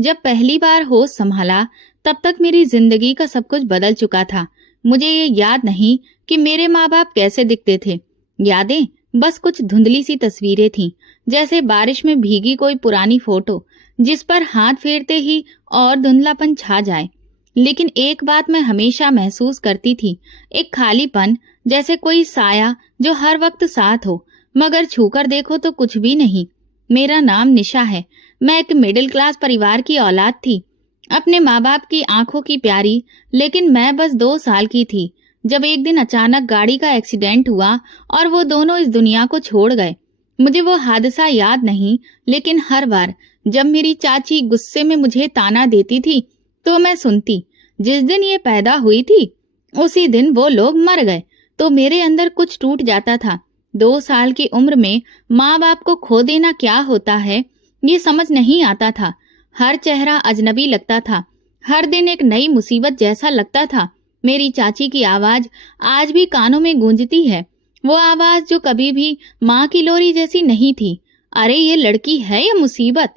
जब पहली बार होश संभाला तब तक मेरी जिंदगी का सब कुछ बदल चुका था। मुझे ये याद नहीं कि मेरे माँ बाप कैसे दिखते थे। यादें बस कुछ धुंधली सी तस्वीरें थीं, जैसे बारिश में भीगी कोई पुरानी फोटो जिस पर हाथ फेरते ही और धुंधलापन छा जाए। लेकिन एक बात मैं हमेशा महसूस करती थी, एक खालीपन, जैसे कोई साया जो हर वक्त साथ हो मगर छूकर देखो तो कुछ भी नहीं। मेरा नाम निशा है। मैं एक मिडिल क्लास परिवार की औलाद थी, अपने माँ बाप की आंखों की प्यारी। लेकिन मैं बस 2 साल की थी जब एक दिन अचानक गाड़ी का एक्सीडेंट हुआ और वो दोनों इस दुनिया को छोड़ गए। मुझे वो हादसा याद नहीं, लेकिन हर बार जब मेरी चाची गुस्से में मुझे ताना देती थी तो मैं सुनती, जिस दिन ये पैदा हुई थी उसी दिन वो लोग मर गए। तो मेरे अंदर कुछ टूट जाता था। 2 साल की उम्र में माँ बाप को खो देना क्या होता है ये समझ नहीं आता था। हर चेहरा अजनबी लगता था, हर दिन एक नई मुसीबत जैसा लगता था। मेरी चाची की आवाज आज भी कानों में गूंजती है, वो आवाज जो कभी भी माँ की लोरी जैसी नहीं थी। अरे ये लड़की है या मुसीबत,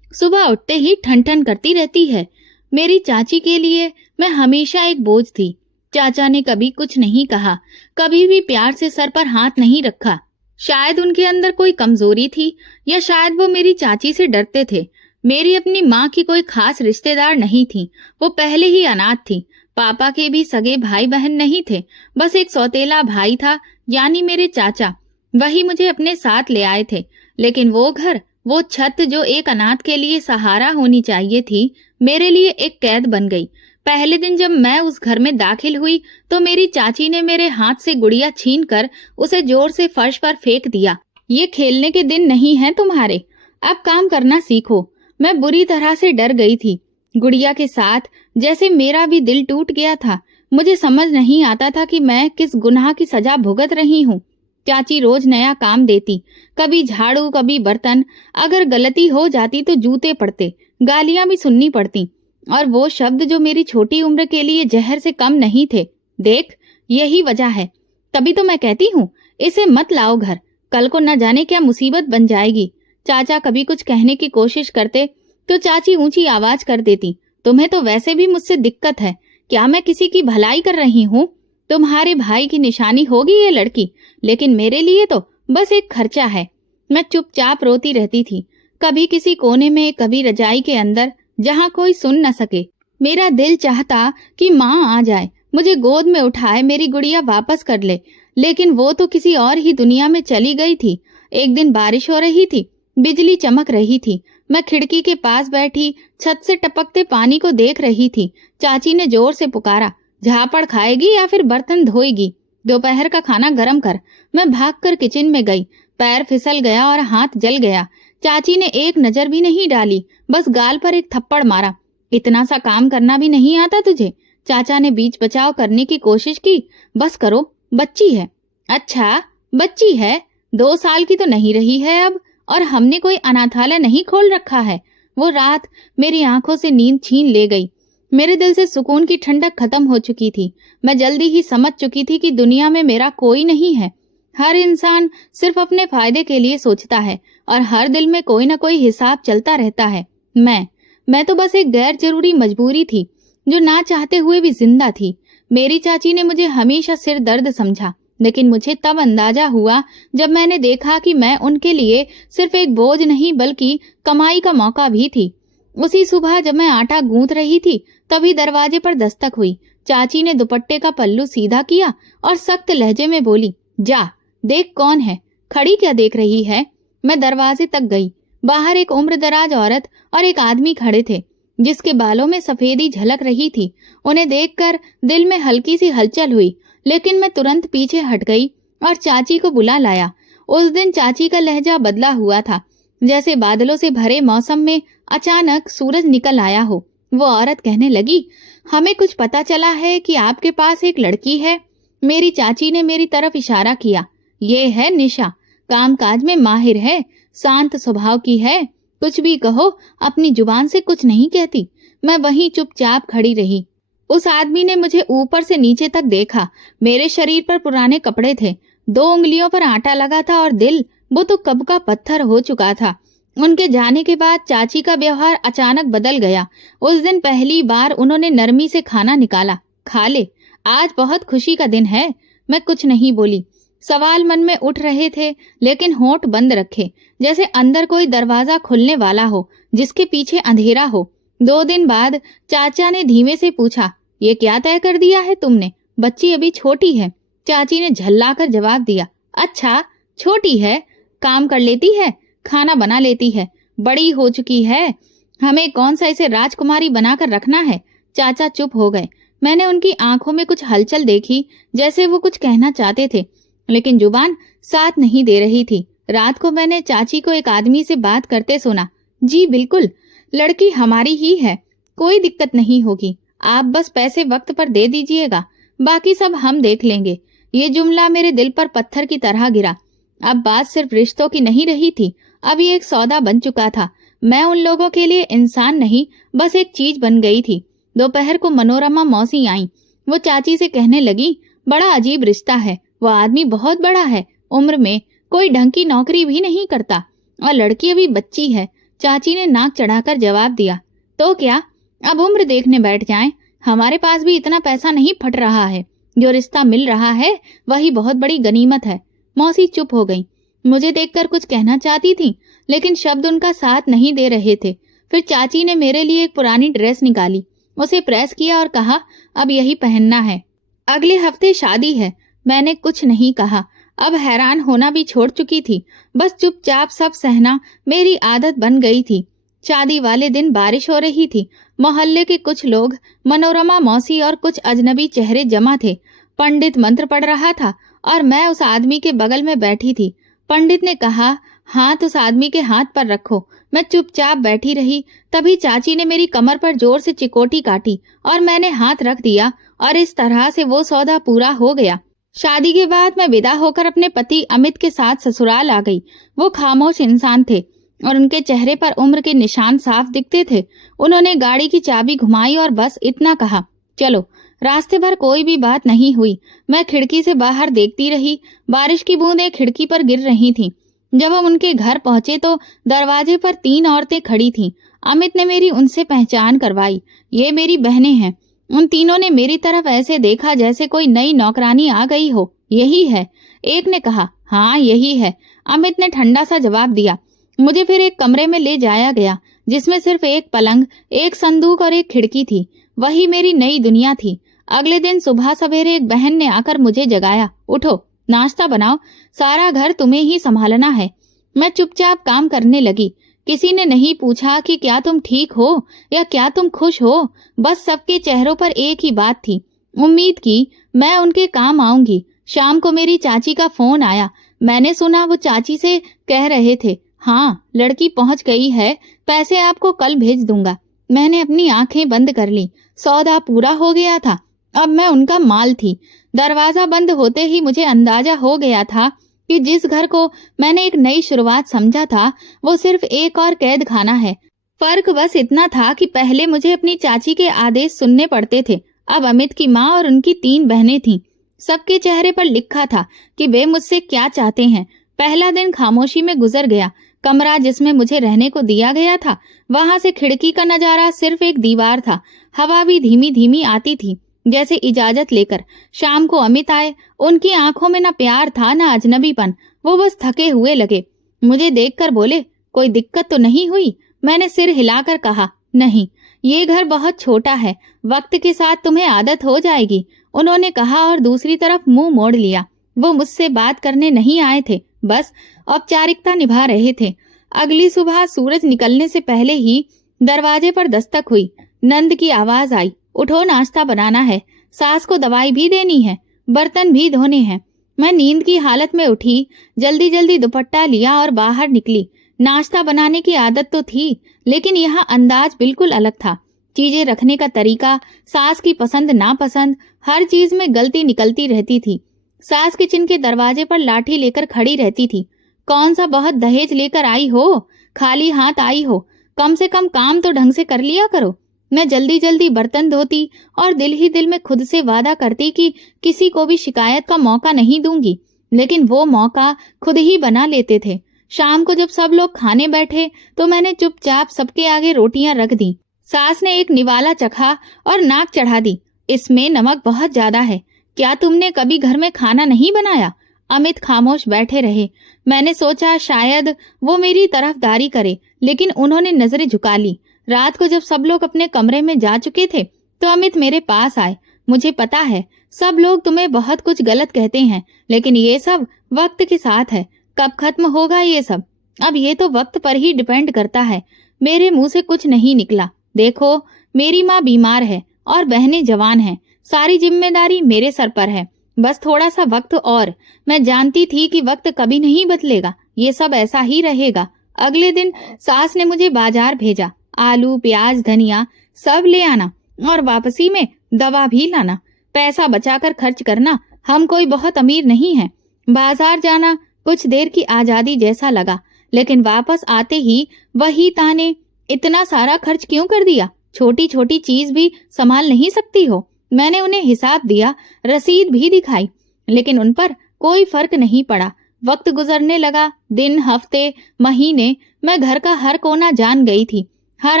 सुबह उठते ही ठन ठन करती रहती है। मेरी चाची के लिए मैं हमेशा एक बोझ थी। चाचा ने कभी कुछ नहीं कहा, कभी भी प्यार से सर पर हाथ नहीं रखा। शायद उनके अंदर कोई कमजोरी थी, या शायद वो मेरी चाची से डरते थे। मेरी अपनी माँ की कोई खास रिश्तेदार नहीं थी, वो पहले ही अनाथ थी। पापा के भी सगे भाई बहन नहीं थे, बस एक सौतेला भाई था, यानी मेरे चाचा। वही मुझे अपने साथ ले आए थे। लेकिन वो घर, वो छत जो एक अनाथ के लिए सहारा होनी चाहिए थी, मेरे लिए एक कैद बन गई। पहले दिन जब मैं उस घर में दाखिल हुई तो मेरी चाची ने मेरे हाथ से गुड़िया छीनकर उसे जोर से फर्श पर फेंक दिया। ये खेलने के दिन नहीं है तुम्हारे, अब काम करना सीखो। मैं बुरी तरह से डर गई थी। गुड़िया के साथ जैसे मेरा भी दिल टूट गया था। मुझे समझ नहीं आता था कि मैं किस गुनाह की सजा भुगत रही हूँ। चाची रोज नया काम देती, कभी झाड़ू कभी बर्तन। अगर गलती हो जाती तो जूते पड़ते, गालियां भी सुननी पड़ती, और वो शब्द जो मेरी छोटी उम्र के लिए जहर से कम नहीं थे। देख, यही वजह है, तभी तो मैं कहती हूँ इसे मत लाओ घर, कल को न जाने क्या मुसीबत बन जाएगी। चाचा कभी कुछ कहने की कोशिश करते तो चाची ऊंची आवाज कर देती, तुम्हें तो वैसे भी मुझसे दिक्कत है, क्या मैं किसी की भलाई कर रही हूँ? तुम्हारे भाई की निशानी होगी ये लड़की, लेकिन मेरे लिए तो बस एक खर्चा है। मैं चुपचाप रोती रहती थी, कभी किसी कोने में, कभी रजाई के अंदर, जहाँ कोई सुन न सके। मेरा दिल चाहता कि माँ आ जाए, मुझे गोद में उठाए, मेरी गुड़िया वापस कर ले, लेकिन वो तो किसी और ही दुनिया में चली गई थी। एक दिन बारिश हो रही थी, बिजली चमक रही थी। मैं खिड़की के पास बैठी छत से टपकते पानी को देख रही थी। चाची ने जोर से पुकारा, झापड़ खाएगी या फिर बर्तन धोएगी? दोपहर का खाना गरम कर। मैं भागकर किचन में गई, पैर फिसल गया और हाथ जल गया। चाची ने एक नजर भी नहीं डाली, बस गाल पर एक थप्पड़ मारा। इतना सा काम करना भी नहीं आता तुझे? चाचा ने बीच बचाव करने की कोशिश की। बस करो, बच्ची है। अच्छा, बच्ची है, 2 साल की तो नहीं रही है अब, और हमने कोई अनाथालय नहीं खोल रखा है। वो रात मेरी आंखों से नींद छीन ले गई। मेरे दिल से सुकून की ठंडक खत्म हो चुकी थी। मैं जल्दी ही समझ चुकी थी कि दुनिया में मेरा कोई नहीं है। हर इंसान सिर्फ अपने फायदे के लिए सोचता है, और हर दिल में कोई न कोई हिसाब चलता रहता है। मैं तो बस एक गैर जरूरी मजबूरी थी, जो ना चाहते हुए भी जिंदा थी। मेरी चाची ने मुझे हमेशा सिर दर्द समझा, लेकिन मुझे तब अंदाजा हुआ जब मैंने देखा कि मैं उनके लिए सिर्फ एक बोझ नहीं बल्कि कमाई का मौका भी थी। उसी सुबह जब मैं आटा गूंथ रही थी तभी दरवाजे पर दस्तक हुई। चाची ने दुपट्टे का पल्लू सीधा किया और सख्त लहजे में बोली, जा देख कौन है, खड़ी क्या देख रही है? मैं दरवाजे तक गई। बाहर एक उम्रदराज औरत और एक आदमी खड़े थे, जिसके बालों में सफेदी झलक रही थी। उन्हें देखकर दिल में हल्की सी हलचल हुई, लेकिन मैं तुरंत पीछे हट गई और चाची को बुला लाया। उस दिन चाची का लहजा बदला हुआ था, जैसे बादलों से भरे मौसम में अचानक सूरज निकल आया हो। वो औरत कहने लगी, हमें कुछ पता चला है कि आपके पास एक लड़की है। मेरी चाची ने मेरी तरफ इशारा किया। ये है निशा, कामकाज में माहिर है, शांत स्वभाव की है, कुछ भी कहो अपनी जुबान से कुछ नहीं कहती। मैं वहीं चुपचाप खड़ी रही। उस आदमी ने मुझे ऊपर से नीचे तक देखा। मेरे शरीर पर पुराने कपड़े थे, 2 उंगलियों पर आटा लगा था और दिल, वो तो कब का पत्थर हो चुका था। उनके जाने के बाद चाची का व्यवहार अचानक बदल गया। उस दिन पहली बार उन्होंने नरमी से खाना निकाला। खा ले, आज बहुत खुशी का दिन है। मैं कुछ नहीं बोली। सवाल मन में उठ रहे थे, लेकिन होंठ बंद रखे, जैसे अंदर कोई दरवाजा खुलने वाला हो जिसके पीछे अंधेरा हो। 2 दिन बाद चाचा ने धीमे से पूछा, ये क्या तय कर दिया है तुमने? बच्ची अभी छोटी है। चाची ने झल्लाकर जवाब दिया, अच्छा छोटी है, काम कर लेती है, खाना बना लेती है, बड़ी हो चुकी है, हमें कौन सा इसे राजकुमारी बनाकर रखना है। चाचा चुप हो गए। मैंने उनकी आंखों में कुछ हलचल देखी, जैसे वो कुछ कहना चाहते थे, लेकिन जुबान साथ नहीं दे रही थी। रात को मैंने चाची को एक आदमी से बात करते सुना। जी बिल्कुल, लड़की हमारी ही है, कोई दिक्कत नहीं होगी, आप बस पैसे वक्त पर दे दीजिएगा, बाकी सब हम देख लेंगे। ये जुमला मेरे दिल पर पत्थर की तरह गिरा। अब बात सिर्फ रिश्तों की नहीं रही थी, अब ये एक सौदा बन चुका था। मैं उन लोगों के लिए इंसान नहीं, बस एक चीज बन गई थी। दोपहर को मनोरमा मौसी आई। वो चाची से कहने लगी, बड़ा अजीब रिश्ता है, वो आदमी बहुत बड़ा है, उम्र में कोई ढंग की नौकरी भी नहीं करता, और लड़की अभी बच्ची है। चाची ने नाक चढ़ाकर जवाब दिया, तो क्या, अब उम्र देखने बैठ जाएं? हमारे पास भी इतना पैसा नहीं फट रहा है, जो रिश्ता मिल रहा है वही बहुत बड़ी गनीमत है। मौसी चुप हो गई। मुझे देखकर कुछ कहना चाहती थी, लेकिन शब्द उनका साथ नहीं दे रहे थे। फिर चाची ने मेरे लिए एक पुरानी ड्रेस निकाली, उसे प्रेस किया और कहा, अब यही पहनना है, अगले हफ्ते शादी है। मैंने कुछ नहीं कहा। अब हैरान होना भी छोड़ चुकी थी, बस चुपचाप सब सहना मेरी आदत बन गई थी। शादी वाले दिन बारिश हो रही थी। मोहल्ले के कुछ लोग, मनोरमा मौसी और कुछ अजनबी चेहरे जमा थे। पंडित मंत्र पढ़ रहा था और मैं उस आदमी के बगल में बैठी थी। पंडित ने कहा, हाथ उस आदमी के हाथ पर रखो। मैं चुपचाप बैठी रही। तभी चाची ने मेरी कमर पर जोर से चिकोटी काटी और मैंने हाथ रख दिया, और इस तरह से वो सौदा पूरा हो गया। शादी के बाद मैं विदा होकर अपने पति अमित के साथ ससुराल आ गई। वो खामोश इंसान थे और उनके चेहरे पर उम्र के निशान साफ दिखते थे। उन्होंने गाड़ी की चाबी घुमाई और बस इतना कहा, चलो। रास्ते भर कोई भी बात नहीं हुई। मैं खिड़की से बाहर देखती रही। बारिश की बूंदें खिड़की पर गिर रही थीं। जब हम उनके घर पहुंचे तो दरवाजे पर 3 औरतें खड़ी थीं। अमित ने मेरी उनसे पहचान करवाई। ये मेरी बहनें हैं। उन तीनों ने मेरी तरफ ऐसे देखा जैसे कोई नई नौकरानी आ गई हो। यही है, एक ने कहा। हाँ यही है, अमित ने ठंडा सा जवाब दिया। मुझे फिर एक कमरे में ले जाया गया, जिसमें सिर्फ एक पलंग, एक संदूक और एक खिड़की थी। वही मेरी नई दुनिया थी। अगले दिन सुबह सवेरे एक बहन ने आकर मुझे जगाया, उठो, नाश्ता बनाओ, सारा घर तुम्हें ही संभालना है। मैं चुपचाप काम करने लगी। किसी ने नहीं पूछा कि क्या तुम ठीक हो या क्या तुम खुश हो। बस सबके चेहरों पर एक ही बात थी, उम्मीद की मैं उनके काम आऊंगी। शाम को मेरी चाची का फोन आया। मैंने सुना वो चाची से कह रहे थे, हाँ लड़की पहुंच गई है, पैसे आपको कल भेज दूंगा। मैंने अपनी आंखें बंद कर ली। सौदा पूरा हो गया था। अब मैं उनका माल थी। दरवाजा बंद होते ही मुझे अंदाजा हो गया था कि जिस घर को मैंने एक नई शुरुआत समझा था, वो सिर्फ एक और कैद खाना है। फर्क बस इतना था कि पहले मुझे अपनी चाची के आदेश सुनने पड़ते थे, अब अमित की माँ और उनकी 3 बहनें थीं। सबके चेहरे पर लिखा था कि वे मुझसे क्या चाहते हैं। पहला दिन खामोशी में गुजर गया। कमरा जिसमें मुझे रहने को दिया गया था, वहां से खिड़की का नजारा सिर्फ एक दीवार था। हवा भी धीमी धीमी आती थी, जैसे इजाजत लेकर। शाम को अमित आए। उनकी आंखों में न प्यार था न अजनबीपन, वो बस थके हुए लगे। मुझे देखकर बोले, कोई दिक्कत तो नहीं हुई? मैंने सिर हिलाकर कहा, नहीं, ये घर बहुत छोटा है, वक्त के साथ तुम्हें आदत हो जाएगी, उन्होंने कहा और दूसरी तरफ मुंह मोड़ लिया। वो मुझसे बात करने नहीं आए थे, बस औपचारिकता निभा रहे थे। अगली सुबह सूरज निकलने से पहले ही दरवाजे पर दस्तक हुई। नंद की आवाज आई, उठो, नाश्ता बनाना है, सास को दवाई भी देनी है, बर्तन भी धोने हैं। मैं नींद की हालत में उठी, जल्दी जल्दी दुपट्टा लिया और बाहर निकली। नाश्ता बनाने की आदत तो थी, लेकिन यहाँ अंदाज बिल्कुल अलग था। चीजें रखने का तरीका, सास की पसंद नापसंद, हर चीज में गलती निकलती रहती थी। सास किचन के दरवाजे पर लाठी लेकर खड़ी रहती थी। कौन सा बहुत दहेज लेकर आई हो, खाली हाथ आई हो, कम से कम काम तो ढंग से कर लिया करो। मैं जल्दी जल्दी बर्तन धोती और दिल ही दिल में खुद से वादा करती कि किसी को भी शिकायत का मौका नहीं दूंगी, लेकिन वो मौका खुद ही बना लेते थे। शाम को जब सब लोग खाने बैठे तो मैंने चुपचाप सबके आगे रोटियां रख दी। सास ने एक निवाला चखा और नाक चढ़ा दी, इसमें नमक बहुत ज्यादा है। क्या तुमने कभी घर में खाना नहीं बनाया? अमित खामोश बैठे रहे। मैंने सोचा शायद वो मेरी तरफदारी करे, लेकिन उन्होंने नजरें झुका ली। रात को जब सब लोग अपने कमरे में जा चुके थे तो अमित मेरे पास आए। मुझे पता है सब लोग तुम्हें बहुत कुछ गलत कहते हैं, लेकिन ये सब वक्त के साथ है। कब खत्म होगा ये सब? अब ये तो वक्त पर ही डिपेंड करता है। मेरे मुंह से कुछ नहीं निकला। देखो, मेरी माँ बीमार है और बहनें जवान हैं। सारी जिम्मेदारी मेरे सर पर है। बस थोड़ा सा वक्त और। मैं जानती थी कि वक्त कभी नहीं बदलेगा, ये सब ऐसा ही रहेगा। अगले दिन सास ने मुझे बाजार भेजा। आलू, प्याज, धनिया सब ले आना और वापसी में दवा भी लाना। पैसा बचाकर खर्च करना, हम कोई बहुत अमीर नहीं हैं। बाजार जाना कुछ देर की आजादी जैसा लगा, लेकिन वापस आते ही वही ताने, इतना सारा खर्च क्यों कर दिया? छोटी छोटी चीज भी संभाल नहीं सकती हो? मैंने उन्हें हिसाब दिया, रसीद भी दिखाई, लेकिन उन पर कोई फर्क नहीं पड़ा। वक्त गुजरने लगा, दिन, हफ्ते, महीने। मैं घर का हर कोना जान गई थी, हर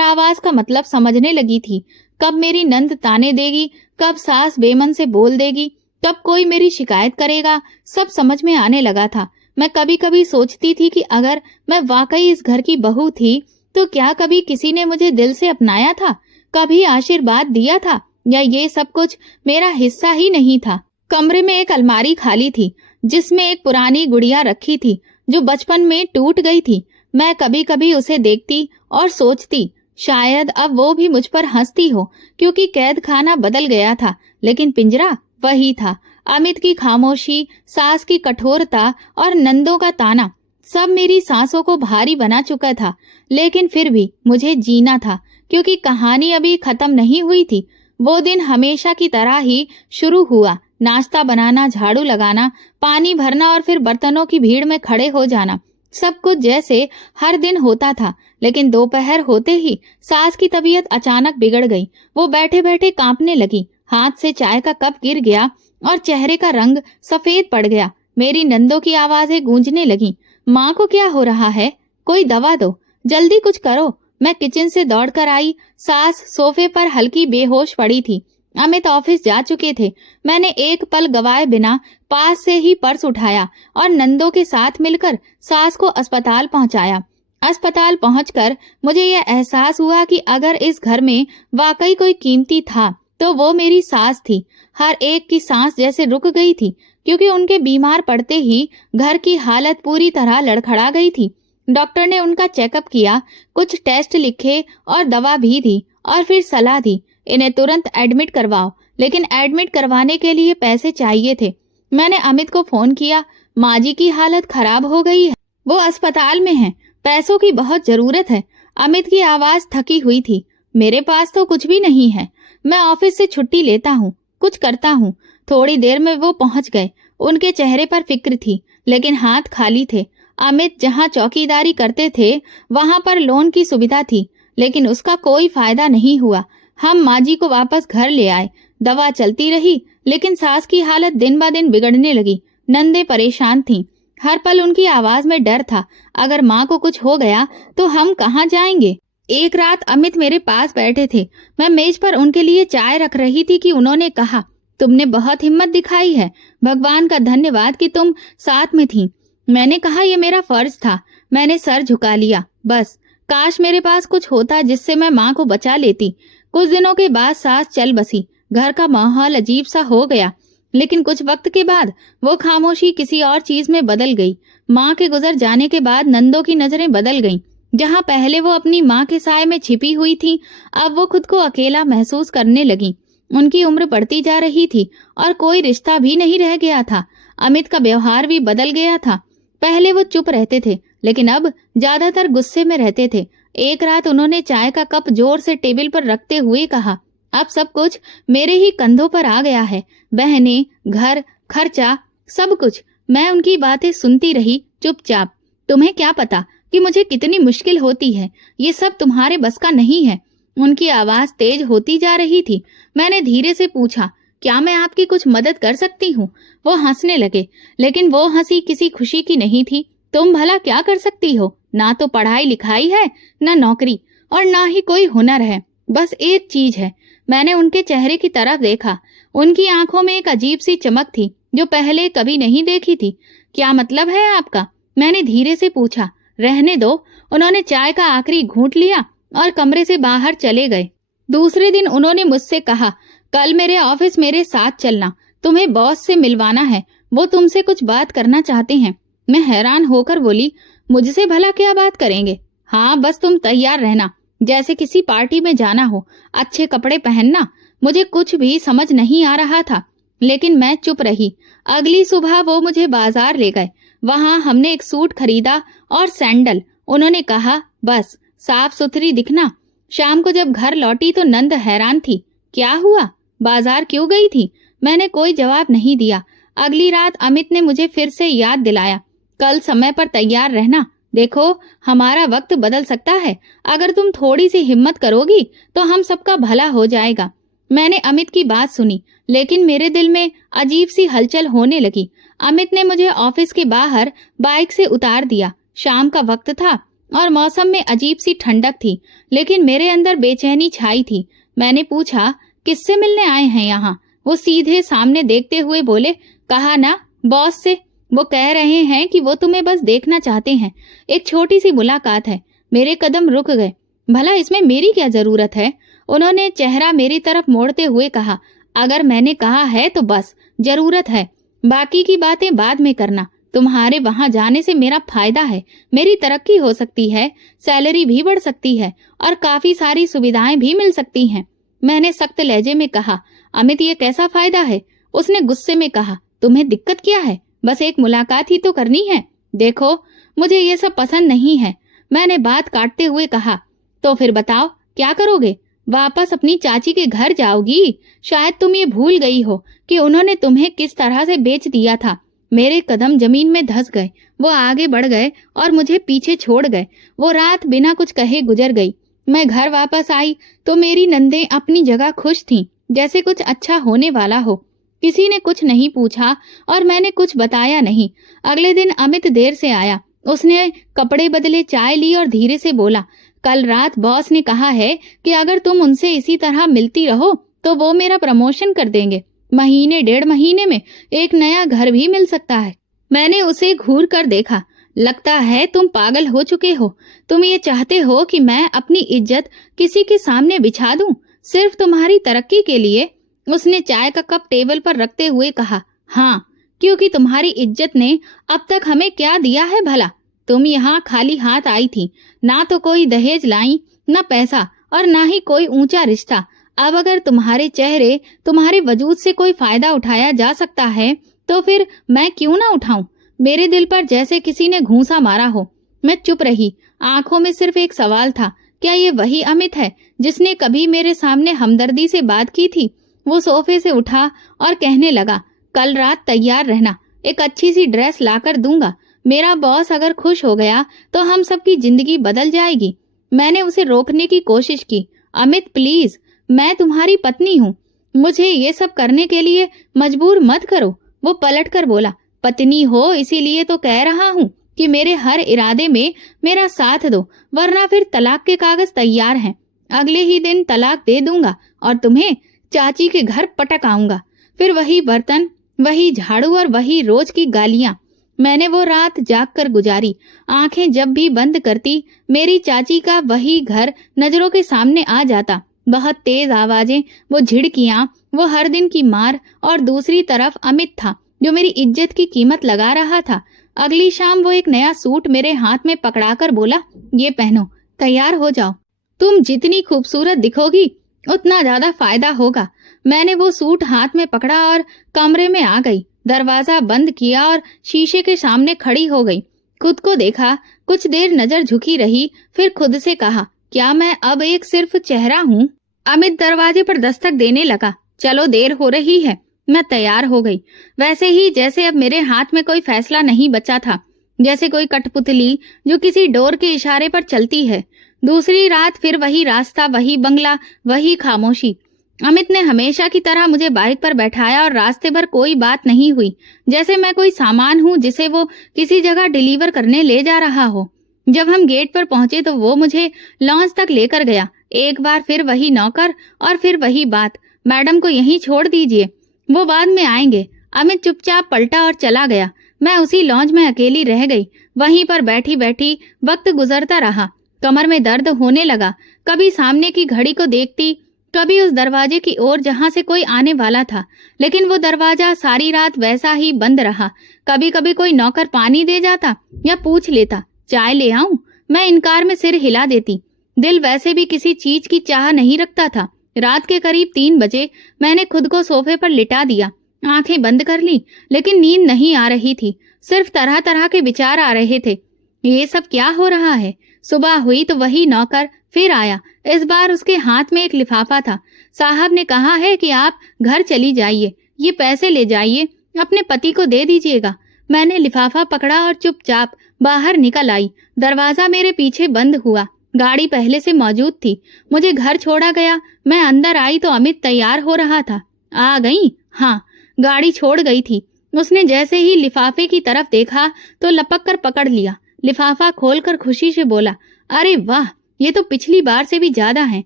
आवाज का मतलब समझने लगी थी। कब मेरी नंद ताने देगी, कब सास बेमन से बोल देगी, कब कोई मेरी शिकायत करेगा, सब समझ में आने लगा था। मैं कभी कभी सोचती थी कि अगर मैं वाकई इस घर की बहू थी तो क्या कभी किसी ने मुझे दिल से अपनाया था, कभी आशीर्वाद दिया था, या ये सब कुछ मेरा हिस्सा ही नहीं था? कमरे में एक अलमारी खाली थी जिसमें एक पुरानी गुड़िया रखी थी जो बचपन में टूट गई थी। मैं कभी कभी उसे देखती और सोचती शायद अब वो भी मुझ पर हंसती हो, क्योंकि कैद खाना बदल गया था लेकिन पिंजरा वही था। अमित की खामोशी, सास की कठोरता और नंदों का ताना सब मेरी सांसों को भारी बना चुका था। लेकिन फिर भी मुझे जीना था, क्योंकि कहानी अभी खत्म नहीं हुई थी। वो दिन हमेशा की तरह ही शुरू हुआ। नाश्ता बनाना, झाड़ू लगाना, पानी भरना और फिर बर्तनों की भीड़ में खड़े हो जाना, सब कुछ जैसे हर दिन होता था। लेकिन दोपहर होते ही सास की तबीयत अचानक बिगड़ गई। वो बैठे बैठे कांपने लगी, हाथ से चाय का कप गिर गया और चेहरे का रंग सफेद पड़ गया। मेरी नंदों की आवाजें गूंजने लगी, माँ को क्या हो रहा है? कोई दवा दो, जल्दी कुछ करो। मैं किचन से दौड़कर आई। सास सोफे पर हल्की बेहोश पड़ी थी। अमित ऑफिस जा चुके थे। मैंने एक पल गवाए बिना पास से ही पर्स उठाया और नंदों के साथ मिलकर सास को अस्पताल पहुंचाया। अस्पताल पहुंचकर मुझे यह एहसास हुआ कि अगर इस घर में वाकई कोई कीमती था तो वो मेरी सास थी। हर एक की सांस जैसे रुक गई थी, क्योंकि उनके बीमार पड़ते ही घर की हालत पूरी तरह लड़खड़ा गई थी। डॉक्टर ने उनका चेकअप किया, कुछ टेस्ट लिखे और दवा भी दी और फिर सलाह दी, इन्हें तुरंत एडमिट करवाओ। लेकिन एडमिट करवाने के लिए पैसे चाहिए थे। मैंने अमित को फोन किया, माँ जी की हालत खराब हो गई है, वो अस्पताल में हैं, पैसों की बहुत जरूरत है। अमित की आवाज थकी हुई थी। मेरे पास तो कुछ भी नहीं है, मैं ऑफिस से छुट्टी लेता हूँ, कुछ करता हूँ। थोड़ी देर में वो पहुंच गए। उनके चेहरे पर फिक्र थी, लेकिन हाथ खाली थे। अमित जहाँ चौकीदारी करते थे वहां पर लोन की सुविधा थी, लेकिन उसका कोई फायदा नहीं हुआ। हम माँ जी को वापस घर ले आए। दवा चलती रही, लेकिन सास की हालत दिन ब दिन बिगड़ने लगी। नंदे परेशान थीं। हर पल उनकी आवाज में डर था, अगर माँ को कुछ हो गया तो हम कहाँ जाएंगे। एक रात अमित मेरे पास बैठे थे। मैं मेज पर उनके लिए चाय रख रही थी कि उन्होंने कहा, तुमने बहुत हिम्मत दिखाई है, भगवान का धन्यवाद कि तुम साथ में थी। मैंने कहा, यह मेरा फर्ज था। मैंने सर झुका लिया। बस काश मेरे पास कुछ होता जिससे मैं माँ को बचा लेती। कुछ दिनों के बाद सास चल बसी। घर का माहौल अजीब सा हो गया, लेकिन कुछ वक्त के बाद वो खामोशी किसी और चीज में बदल गई। माँ के गुजर जाने के बाद नंदों की नजरें बदल गईं। जहाँ पहले वो अपनी माँ के साए में छिपी हुई थी, अब वो खुद को अकेला महसूस करने लगी। उनकी उम्र बढ़ती जा रही थी और कोई रिश्ता भी नहीं रह गया था। अमित का व्यवहार भी बदल गया था। पहले वो चुप रहते थे, लेकिन अब ज्यादातर गुस्से में रहते थे। एक रात उन्होंने चाय का कप जोर से टेबल पर रखते हुए कहा, अब सब कुछ मेरे ही कंधों पर आ गया है, बहनें, घर, खर्चा, सब कुछ। मैं उनकी बातें सुनती रही चुपचाप। तुम्हें क्या पता कि मुझे कितनी मुश्किल होती है, ये सब तुम्हारे बस का नहीं है। उनकी आवाज तेज होती जा रही थी। मैंने धीरे से पूछा, क्या मैं आपकी कुछ मदद कर सकती हूँ? वो हंसने लगे, लेकिन वो हंसी किसी खुशी की नहीं थी, तुम भला क्या कर सकती हो? ना तो पढ़ाई लिखाई है, ना नौकरी, और ना ही कोई हुनर है। बस एक चीज है। मैंने उनके चेहरे की तरफ देखा। उनकी आंखों में एक अजीब सी चमक थी जो पहले कभी नहीं देखी थी। क्या मतलब है आपका? मैंने धीरे से पूछा। रहने दो। उन्होंने चाय का आखिरी घूंट लिया और कमरे से बाहर चले गए। दूसरे दिन उन्होंने मुझसे कहा, कल मेरे ऑफिस मेरे साथ चलना, तुम्हें बॉस से मिलवाना है, वो तुमसे कुछ बात करना चाहते हैं। मैं हैरान होकर बोली, मुझसे भला क्या बात करेंगे? हाँ, बस तुम तैयार रहना, जैसे किसी पार्टी में जाना हो, अच्छे कपड़े पहनना। मुझे कुछ भी समझ नहीं आ रहा था, लेकिन मैं चुप रही। अगली सुबह वो मुझे बाजार ले गए। वहां हमने एक सूट खरीदा और सैंडल। उन्होंने कहा, बस साफ सुथरी दिखना। शाम को जब घर लौटी तो नंद हैरान थी। क्या हुआ? बाजार क्यों गई थी? मैंने कोई जवाब नहीं दिया। अगली रात अमित ने मुझे फिर से याद दिलाया, कल समय पर तैयार रहना। देखो, हमारा वक्त बदल सकता है। अगर तुम थोड़ी सी हिम्मत करोगी तो हम सबका भला हो जाएगा। मैंने अमित की बात सुनी, लेकिन मेरे दिल में अजीब सी हलचल होने लगी। अमित ने मुझे ऑफिस के बाहर बाइक से उतार दिया। शाम का वक्त था और मौसम में अजीब सी ठंडक थी, लेकिन मेरे अंदर बेचैनी छाई थी। मैंने पूछा, किससे मिलने आए हैं यहाँ? वो सीधे सामने देखते हुए बोले, कहा ना, बॉस से। वो कह रहे हैं कि वो तुम्हें बस देखना चाहते हैं। एक छोटी सी मुलाकात है। मेरे कदम रुक गए। भला इसमें मेरी क्या जरूरत है? उन्होंने चेहरा मेरी तरफ मोड़ते हुए कहा, अगर मैंने कहा है तो बस जरूरत है, बाकी की बातें बाद में करना। तुम्हारे वहां जाने से मेरा फायदा है, मेरी तरक्की हो सकती है, सैलरी भी बढ़ सकती है और काफी सारी सुविधाएं भी मिल सकती हैं। मैंने सख्त लहजे में कहा, अमित, ये कैसा फायदा है? उसने गुस्से में कहा, तुम्हें दिक्कत क्या है? बस एक मुलाकात ही तो करनी है। देखो, मुझे ये सब पसंद नहीं है। मैंने बात काटते हुए कहा, तो फिर बताओ क्या करोगे? वापस अपनी चाची के घर जाओगी? शायद तुम ये भूल गई हो कि उन्होंने तुम्हें किस तरह से बेच दिया था। मेरे कदम जमीन में धंस गए। वो आगे बढ़ गए और मुझे पीछे छोड़ गए। वो रात बिना कुछ कहे गुजर गई। मैं घर वापस आई तो मेरी नंदें अपनी जगह खुश थीं, जैसे कुछ अच्छा होने वाला हो। किसी ने कुछ नहीं पूछा और मैंने कुछ बताया नहीं। अगले दिन अमित देर से आया। उसने कपड़े बदले, चाय ली और धीरे से बोला, कल रात बॉस ने कहा है कि अगर तुम उनसे इसी तरह मिलती रहो तो वो मेरा प्रमोशन कर देंगे। महीने 1.5 महीने में एक नया घर भी मिल सकता है। मैंने उसे घूर कर देखा। लगता है तुम पागल हो चुके हो। तुम ये चाहते हो कि मैं अपनी इज्जत किसी के सामने बिछा दूं, सिर्फ तुम्हारी तरक्की के लिए? उसने चाय का कप टेबल पर रखते हुए कहा, हाँ, क्योंकि तुम्हारी इज्जत ने अब तक हमें क्या दिया है भला? तुम यहाँ खाली हाथ आई थी, ना तो कोई दहेज लाई, ना पैसा और ना ही कोई ऊंचा रिश्ता। अब अगर तुम्हारे चेहरे, तुम्हारे वजूद से कोई फायदा उठाया जा सकता है तो फिर मैं क्यों ना उठाऊं? मेरे दिल पर जैसे किसी ने घूंसा मारा हो। मैं चुप रही। आंखों में सिर्फ एक सवाल था, क्या ये वही अमित है जिसने कभी मेरे सामने हमदर्दी से बात की थी? वो सोफे से उठा और कहने लगा, कल रात तैयार रहना, एक अच्छी सी ड्रेस लाकर दूंगा। मेरा बॉस अगर खुश हो गया तो हम सबकी जिंदगी बदल जाएगी। मैंने उसे रोकने की कोशिश की। अमित, प्लीज, मैं तुम्हारी पत्नी हूँ, मुझे ये सब करने के लिए मजबूर मत करो। वो पलटकर बोला, पत्नी हो इसीलिए तो कह रहा हूँ कि मेरे हर इरादे में मेरा साथ दो, वरना फिर तलाक के कागज तैयार हैं। अगले ही दिन तलाक दे दूंगा और तुम्हें चाची के घर पटक आऊंगा। फिर वही बर्तन, वही झाड़ू और वही रोज की गालियां। मैंने वो रात जाग कर गुजारी। आंखें जब भी बंद करती, मेरी चाची का वही घर नजरों के सामने आ जाता। बहुत तेज आवाजें, वो झिड़कियां, वो हर दिन की मार, और दूसरी तरफ अमित था जो मेरी इज्जत की कीमत लगा रहा था। अगली शाम वो एक नया सूट मेरे हाथ में पकड़ाकर बोला, ये पहनो, तैयार हो जाओ। तुम जितनी खूबसूरत दिखोगी उतना ज्यादा फायदा होगा। मैंने वो सूट हाथ में पकड़ा और कमरे में आ गई। दरवाजा बंद किया और शीशे के सामने खड़ी हो गई। खुद को देखा, कुछ देर नजर झुकी रही, फिर खुद से कहा, क्या मैं अब एक सिर्फ चेहरा हूँ? अमित दरवाजे पर दस्तक देने लगा। चलो, देर हो रही है। मैं तैयार हो गई, वैसे ही जैसे अब मेरे हाथ में कोई फैसला नहीं बचा था, जैसे कोई कठपुतली जो किसी डोर के इशारे पर चलती है। दूसरी रात फिर वही रास्ता, वही बंगला, वही खामोशी। अमित ने हमेशा की तरह मुझे बाइक पर बैठाया और रास्ते भर कोई बात नहीं हुई, जैसे मैं कोई सामान हूँ जिसे वो किसी जगह डिलीवर करने ले जा रहा हो। जब हम गेट पर पहुंचे तो वो मुझे लॉन्च तक लेकर गया। एक बार फिर वही नौकर और फिर वही बात, मैडम को यहीं छोड़ दीजिए, वो बाद में आएंगे। अमित चुपचाप पलटा और चला गया। मैं उसी लॉन्च में अकेली रह गई। वहीं पर बैठी बैठी वक्त गुजरता रहा। कमर में दर्द होने लगा। कभी सामने की घड़ी को देखती, कभी उस दरवाजे की ओर जहां से कोई आने वाला था, लेकिन वो दरवाजा सारी रात वैसा ही बंद रहा। कभी कभी कोई नौकर पानी दे जाता या पूछ लेता, चाय ले आऊं? मैं इनकार में सिर हिला देती। दिल वैसे भी किसी चीज की चाह नहीं रखता था। रात के करीब 3 बजे मैंने खुद को सोफे पर लिटा दिया, आंखें बंद कर ली, लेकिन नींद नहीं आ रही थी। सिर्फ तरह तरह के विचार आ रहे थे। ये सब क्या हो रहा है? सुबह हुई तो वही नौकर फिर आया। इस बार उसके हाथ में एक लिफाफा था। साहब ने कहा है कि आप घर चली जाइए, ये पैसे ले जाइए, अपने पति को दे दीजिएगा। मैंने लिफाफा पकड़ा और चुपचाप बाहर निकल आई। दरवाजा मेरे पीछे बंद हुआ। गाड़ी पहले से मौजूद थी। मुझे घर छोड़ा गया। मैं अंदर आई तो अमित तैयार हो रहा था। आ गई? हाँ, गाड़ी छोड़ गई थी। उसने जैसे ही लिफाफे की तरफ देखा तो लपक कर पकड़ लिया। लिफाफा खोलकर खुशी से बोला, अरे वाह, ये तो पिछली बार से भी ज्यादा है।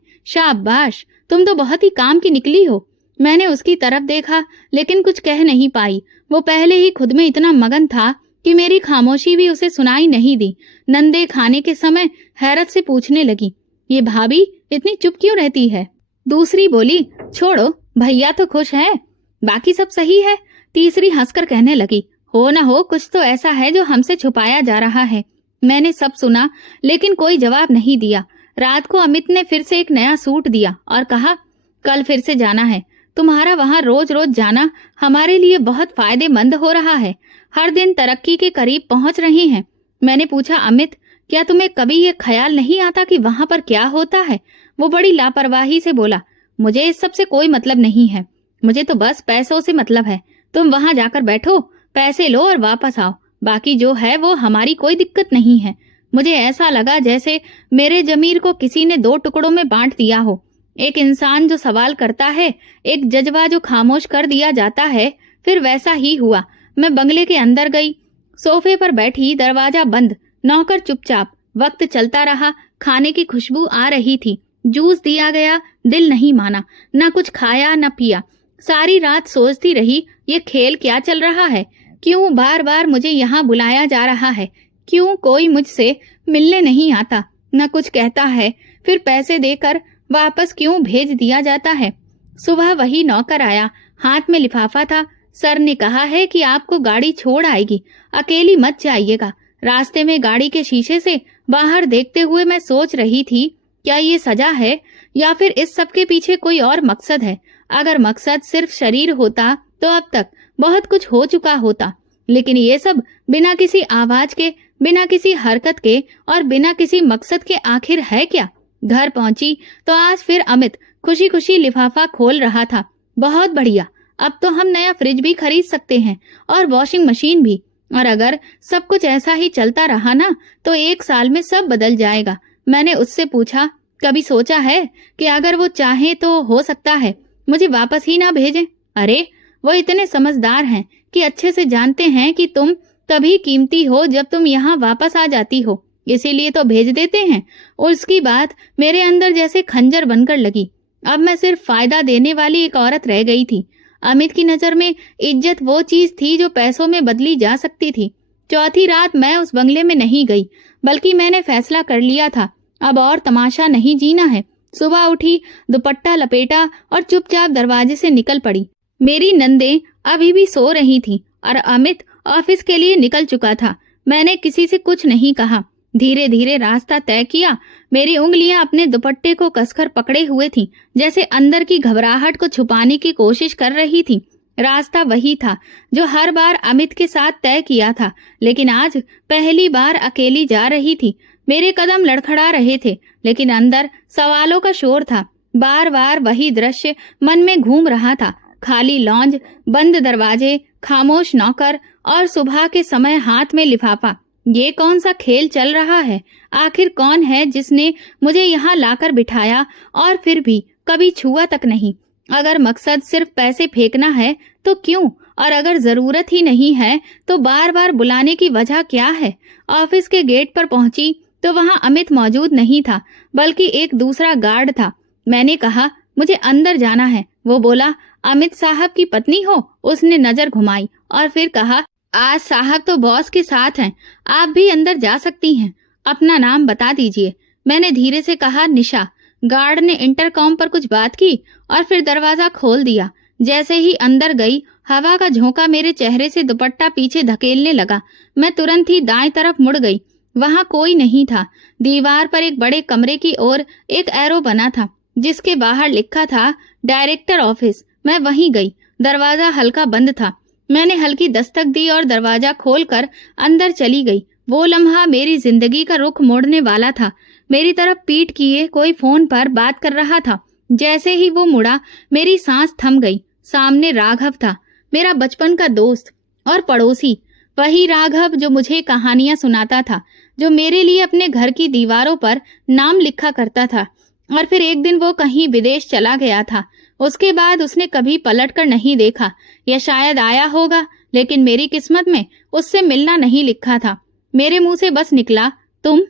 शाबाश, तुम तो बहुत ही काम की निकली हो। मैंने उसकी तरफ देखा लेकिन कुछ कह नहीं पाई। वो पहले ही खुद में इतना मगन था कि मेरी खामोशी भी उसे सुनाई नहीं दी। नंदे खाने के समय हैरत से पूछने लगी, ये भाभी इतनी चुप क्यों रहती है? दूसरी बोली, छोड़ो, भैया तो खुश है, बाकी सब सही है। तीसरी हंसकर कहने लगी, हो न हो कुछ तो ऐसा है जो हमसे छुपाया जा रहा है। मैंने सब सुना लेकिन कोई जवाब नहीं दिया। रात को अमित ने फिर से एक नया सूट दिया और कहा, कल फिर से जाना है। तुम्हारा वहां रोज रोज जाना हमारे लिए बहुत फायदेमंद हो रहा है। हर दिन तरक्की के करीब पहुंच रहे हैं। मैंने पूछा, अमित, क्या तुम्हें कभी ये ख्याल नहीं आता कि वहां पर क्या होता है? वो बड़ी लापरवाही से बोला, मुझे इस सब से कोई मतलब नहीं है। मुझे तो बस पैसों से मतलब है। तुम वहां जाकर बैठो, पैसे लो और वापस आओ। बाकी जो है वो हमारी कोई दिक्कत नहीं है। मुझे ऐसा लगा जैसे मेरे जमीर को किसी ने 2 टुकड़ों में बांट दिया हो। एक इंसान जो सवाल करता है, एक जज्बा जो खामोश कर दिया जाता है। फिर वैसा ही हुआ। मैं बंगले के अंदर गई, सोफे पर बैठी, दरवाजा बंद, नौकर चुपचाप। वक्त चलता रहा। खाने की खुशबू आ रही थी। जूस दिया गया, दिल नहीं माना। न कुछ खाया न पिया। सारी रात सोचती रही, ये खेल क्या चल रहा है? क्यों बार बार मुझे यहाँ बुलाया जा रहा है? क्यों कोई मुझसे मिलने नहीं आता, न कुछ कहता है? फिर पैसे देकर वापस क्यों भेज दिया जाता है? सुबह वही नौकर आया, हाथ में लिफाफा था। सर ने कहा है कि आपको गाड़ी छोड़ आएगी, अकेली मत जाइएगा। रास्ते में गाड़ी के शीशे से बाहर देखते हुए मैं सोच रही थी, क्या ये सजा है या फिर इस सब के पीछे कोई और मकसद है? अगर मकसद सिर्फ शरीर होता तो अब तक बहुत कुछ हो चुका होता, लेकिन ये सब बिना किसी आवाज के, बिना किसी हरकत के और बिना किसी मकसद के आखिर है क्या? घर पहुंची तो आज फिर अमित खुशी खुशी लिफाफा खोल रहा था। बहुत बढ़िया, अब तो हम नया फ्रिज भी खरीद सकते हैं और वॉशिंग मशीन भी। और अगर सब कुछ ऐसा ही चलता रहा ना तो 1 साल में सब बदल जाएगा। मैंने उससे पूछा, कभी सोचा है कि अगर वो चाहे तो हो सकता है मुझे वापस ही ना भेजें? अरे, वो इतने समझदार हैं कि अच्छे से जानते हैं कि तुम तभी कीमती हो जब तुम यहाँ वापस आ जाती हो, इसीलिए तो भेज देते हैं। उसकी बात मेरे अंदर जैसे खंजर बनकर लगी। अब मैं सिर्फ फायदा देने वाली एक औरत रह गई थी। अमित की नजर में इज्जत वो चीज थी जो पैसों में बदली जा सकती थी। चौथी रात मैं उस बंगले में नहीं गई, बल्कि मैंने फैसला कर लिया था, अब और तमाशा नहीं जीना है। सुबह उठी, दुपट्टा लपेटा और चुपचाप दरवाजे से निकल पड़ी। मेरी नंदे अभी भी सो रही थी और अमित ऑफिस के लिए निकल चुका था। मैंने किसी से कुछ नहीं कहा। धीरे धीरे रास्ता तय किया। मेरी उंगलियां अपने दुपट्टे को कसकर पकड़े हुए थीं, जैसे अंदर की घबराहट को छुपाने की कोशिश कर रही थी। रास्ता वही था जो हर बार अमित के साथ तय किया था, लेकिन आज पहली बार अकेली जा रही थी। मेरे कदम लड़खड़ा रहे थे, लेकिन अंदर सवालों का शोर था। बार बार वही दृश्य मन में घूम रहा था। खाली लॉन्ज, बंद दरवाजे, खामोश नौकर और सुबह के समय हाथ में लिफाफा। ये कौन सा खेल चल रहा है? आखिर कौन है जिसने मुझे यहाँ लाकर बिठाया और फिर भी कभी छुआ तक नहीं? अगर मकसद सिर्फ पैसे फेंकना है तो क्यों, और अगर जरूरत ही नहीं है तो बार बार बुलाने की वजह क्या है? ऑफिस के गेट पर पहुंची तो वहां अमित मौजूद नहीं था, बल्कि एक दूसरा गार्ड था। मैंने कहा, मुझे अंदर जाना है। वो बोला, अमित साहब की पत्नी हो? उसने नजर घुमाई और फिर कहा, आज साहब तो बॉस के साथ हैं, आप भी अंदर जा सकती हैं। अपना नाम बता दीजिए। मैंने धीरे से कहा, निशा। गार्ड ने इंटरकॉम पर कुछ बात की और फिर दरवाजा खोल दिया। जैसे ही अंदर गई, हवा का झोंका मेरे चेहरे से दुपट्टा पीछे धकेलने लगा। मैं तुरंत ही दाएं तरफ मुड़ गई। वहां कोई नहीं था। दीवार पर एक बड़े कमरे की ओर एक एरो बना था, जिसके बाहर लिखा था डायरेक्टर ऑफिस। मैं वहीं गई। दरवाजा हल्का बंद था। मैंने हल्की दस्तक दी और दरवाजा खोलकर अंदर चली गई। वो लम्हा मेरी जिंदगी का रुख मोड़ने वाला था। मेरी तरफ पीठ किए कोई फोन पर बात कर रहा था। जैसे ही वो मुड़ा, मेरी सांस थम गई। सामने राघव था, मेरा बचपन का दोस्त और पड़ोसी। वही राघव जो मुझे कहानियां सुनाता था, जो मेरे लिए अपने घर की दीवारों पर नाम लिखा करता था। और फिर एक दिन वो कहीं विदेश चला गया था। उसके बाद उसने कभी पलटकर नहीं देखा, या शायद आया होगा, लेकिन मेरी किस्मत में उससे मिलना नहीं लिखा था। मेरे मुंह से बस निकला, तुम।